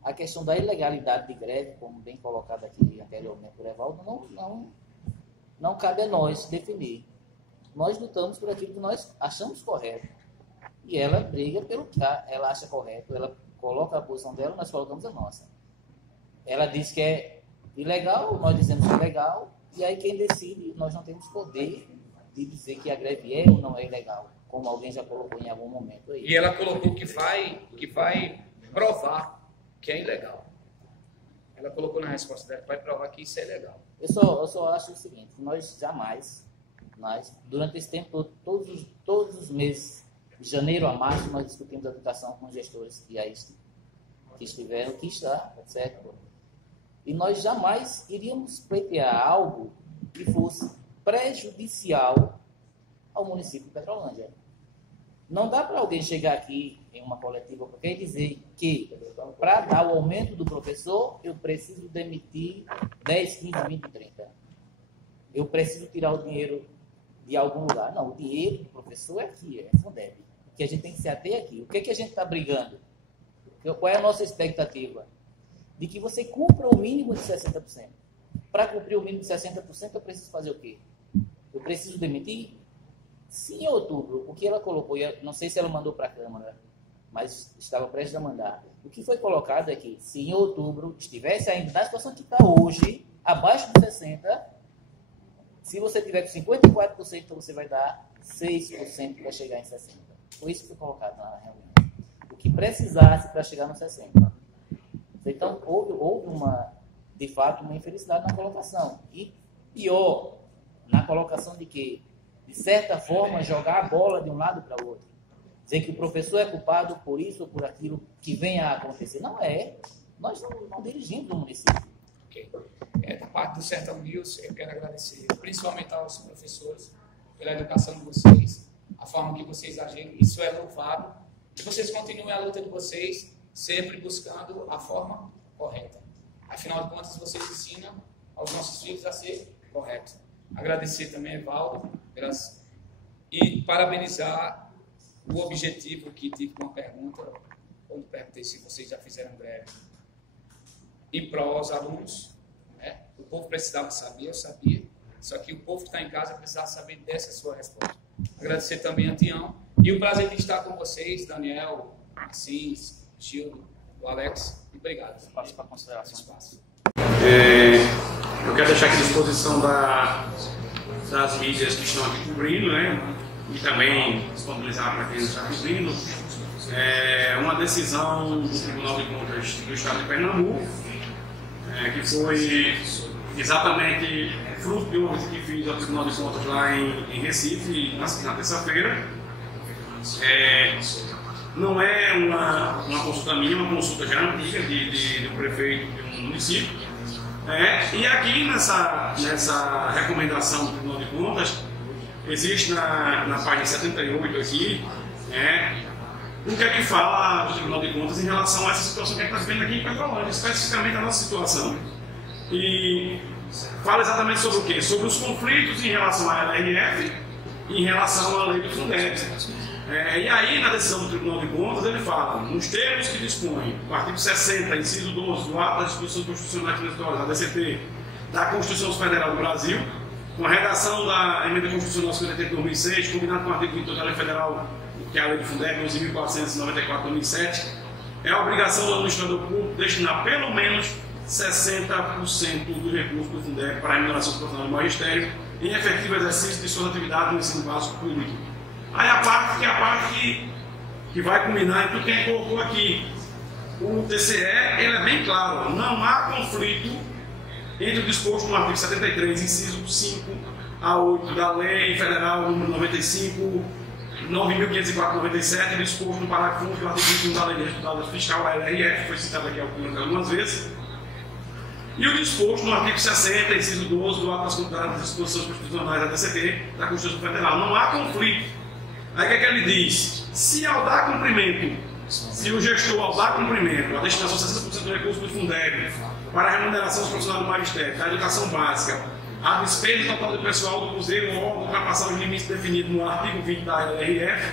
a questão da ilegalidade de greve, como bem colocado aqui anteriormente por Evaldo, não cabe a nós definir. Nós lutamos por aquilo que nós achamos correto. E ela briga pelo que ela acha correto, ela coloca a posição dela, nós colocamos a nossa. Ela diz que é ilegal, nós dizemos que é legal, e aí quem decide, nós não temos poder de dizer que a greve é ou não é ilegal, como alguém já colocou em algum momento aí. E ela colocou que vai provar que é ilegal. Ela colocou na resposta dela que vai provar que isso é ilegal. Eu só acho o seguinte, nós jamais, durante esse tempo, todos os meses, de janeiro a março, nós discutimos a educação com os gestores que estiveram, que está, etc. E nós jamais iríamos pleitear algo que fosse prejudicial ao município de Petrolândia. Não dá para alguém chegar aqui em uma coletiva e dizer que, para dar o aumento do professor, eu preciso demitir 10, 15, 20, 30. Eu preciso tirar o dinheiro de algum lugar. Não, o dinheiro do professor é aqui, é Fundeb. O que a gente tem que se ater aqui. O que a gente está brigando? Qual é a nossa expectativa? De que você cumpra o mínimo de 60%. Para cumprir o mínimo de 60%, eu preciso fazer o quê? Eu preciso demitir? Se em outubro, o que ela colocou, não sei se ela mandou para a Câmara, mas estava prestes a mandar, o que foi colocado é que, se em outubro estivesse ainda na situação que está hoje, abaixo de 60%, se você tiver com 54%, então você vai dar 6% para chegar em 60%. Foi isso que foi colocado na reunião. O que precisasse para chegar no 60%. Então, houve de fato, uma infelicidade na colocação. E pior, na colocação de que, de certa forma, jogar a bola de um lado para o outro. Dizer que o professor é culpado por isso ou por aquilo que venha a acontecer. Não é. Nós não dirigimos o município. Okay. Da parte do Sertão News, eu quero agradecer principalmente aos professores pela educação de vocês, a forma que vocês agem. Isso é louvável. Que vocês continuem a luta de vocês, sempre buscando a forma correta. Afinal de contas, vocês ensinam aos nossos filhos a ser corretos. Agradecer também, Evaldo, e parabenizar o objetivo que tive com a pergunta, quando perguntei se vocês já fizeram greve, em prol aos alunos. Né? O povo precisava saber, eu sabia, só que o povo que está em casa precisava saber dessa sua resposta. Agradecer também a Tião, e o prazer de estar com vocês, Daniel, Assis, Gildo, o Alex, e obrigado. Espaço para consideração. Eu quero deixar aqui à disposição das mídias que estão aqui cobrindo, né? E também disponibilizar para quem não está cobrindo, uma decisão do Tribunal de Contas do Estado de Pernambuco, que foi exatamente fruto de uma visita que fiz ao Tribunal de Contas lá em Recife, na terça-feira. Não é uma consulta minha, uma consulta já antiga do prefeito de um município, E aqui nessa recomendação do Tribunal de Contas, existe na página 78 aqui, o que é que fala o Tribunal de Contas em relação a essa situação que a gente está vivendo aqui em Petrolândia, especificamente a nossa situação. E fala exatamente sobre o quê? Sobre os conflitos em relação à LRF e em relação à lei do Fundeb. E aí, na decisão do Tribunal de Contas, ele fala, nos termos que dispõe o artigo 60, inciso 12, do ato das disposições constitucionais transitórias, da DCT, da Constituição Federal do Brasil, com a redação da emenda constitucional 53 de 2006, combinado com o artigo 28 da Lei Federal, que é a lei do Fundeb, 11.494 de 2007, é a obrigação do administrador público destinar pelo menos 60% do recurso do Fundeb para a remuneração do profissional do magistério em efetivo exercício de suas atividades no ensino básico público. Aí a parte que vai culminar em tudo que a gente colocou aqui. O TCE ele é bem claro, não há conflito entre o disposto no artigo 73, inciso 5 a 8 da Lei Federal número 95, 9.504/97, disposto no parágrafo 1 do artigo 21 da Lei de Resultado Fiscal, a LRF, que foi citada aqui algumas vezes, e o disposto no artigo 60, inciso 12 do ato das consideradas disposições constitucionais da DCT, da Constituição Federal. Não há conflito. Aí o que é que ele diz? Se ao dar cumprimento, se o gestor ao dar cumprimento à destinação de 60% do recurso do Fundeb para a remuneração dos profissionais do magistério, da educação básica, a despesa total do pessoal do Cruzeiro ou ultrapassar os limites definidos no artigo 20 da LRF,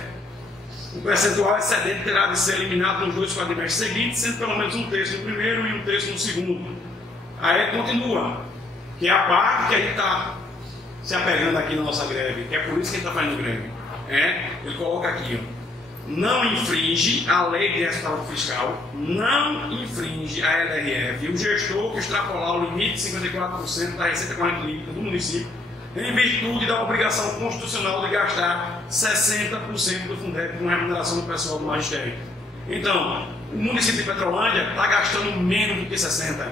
o percentual excedente terá de ser eliminado nos 2 quadrimestres seguintes, sendo pelo menos 1/3 no primeiro e 1/3 no segundo. Aí ele continua, que é a parte que a gente está se apegando aqui na nossa greve, que é por isso que a gente está fazendo greve. Ele coloca aqui, não infringe a lei de resultado fiscal, não infringe a LRF, e o gestor que extrapolar o limite de 54% da receita corrente líquida do município, em virtude da obrigação constitucional de gastar 60% do Fundeb com remuneração do pessoal do magistério. Então, o município de Petrolândia está gastando menos do que 60%.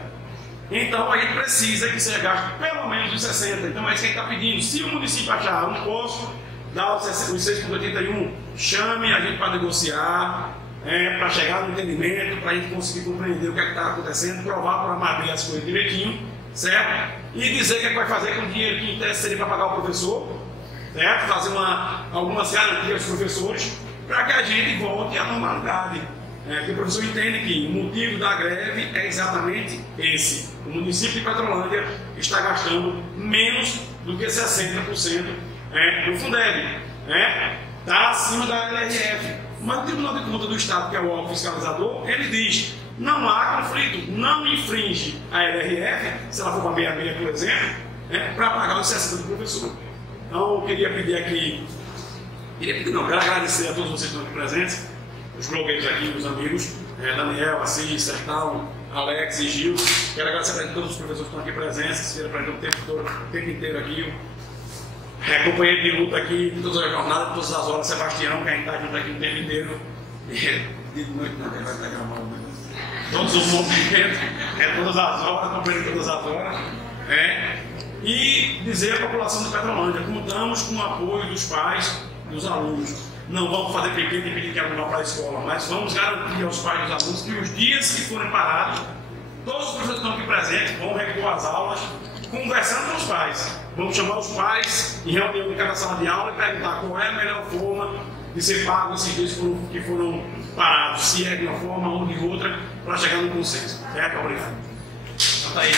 Então, a gente precisa que seja gasto pelo menos os 60%. Então, é isso que a gente está pedindo. Se o município achar, não posso dar os 6,81, chame a gente para negociar, para chegar no entendimento, para a gente conseguir compreender o que é está acontecendo, provar para Madrid as coisas direitinho, certo? E dizer o que é que vai fazer com o dinheiro que interessa seria para pagar o professor, certo? Fazer algumas garantias aos professores, para que a gente volte à normalidade. Que o professor entende que o motivo da greve é exatamente esse. O município de Petrolândia está gastando menos do que 60% do Fundeb. Está acima da LRF. Mas o Tribunal de Contas do Estado, que é o órgão fiscalizador, ele diz: não há conflito, não infringe a LRF, se ela for para 66, por exemplo, para pagar os 60% do professor. Então eu queria pedir aqui, quero agradecer a todos vocês que estão aqui presentes, os blogueiros aqui, os amigos, Daniel, Assis, Sertão, Alex e Gil. Quero agradecer a todos os professores que estão aqui presentes, que estiveram para a gente o tempo inteiro aqui. Companheiro de luta aqui, de todas as jornadas, de todas as horas, Sebastião, que a gente está junto aqui o tempo inteiro. De noite, não, vai estar gravando, né? Todos os movimentos, todas as horas, companheiro todas as horas. E dizer à população de Petrolândia: contamos com o apoio dos pais, dos alunos. Não vamos fazer piquete e pedir que aluno vá para a escola, mas vamos garantir aos pais dos alunos que os dias que forem parados, todos os professores que estão aqui presentes vão repor as aulas, conversando com os pais. Vamos chamar os pais em reunião de cada sala de aula e perguntar qual é a melhor forma de ser pago esses dias que foram parados, se é de uma forma ou de outra, para chegar no consenso. Certo? Obrigado. Então tá aí.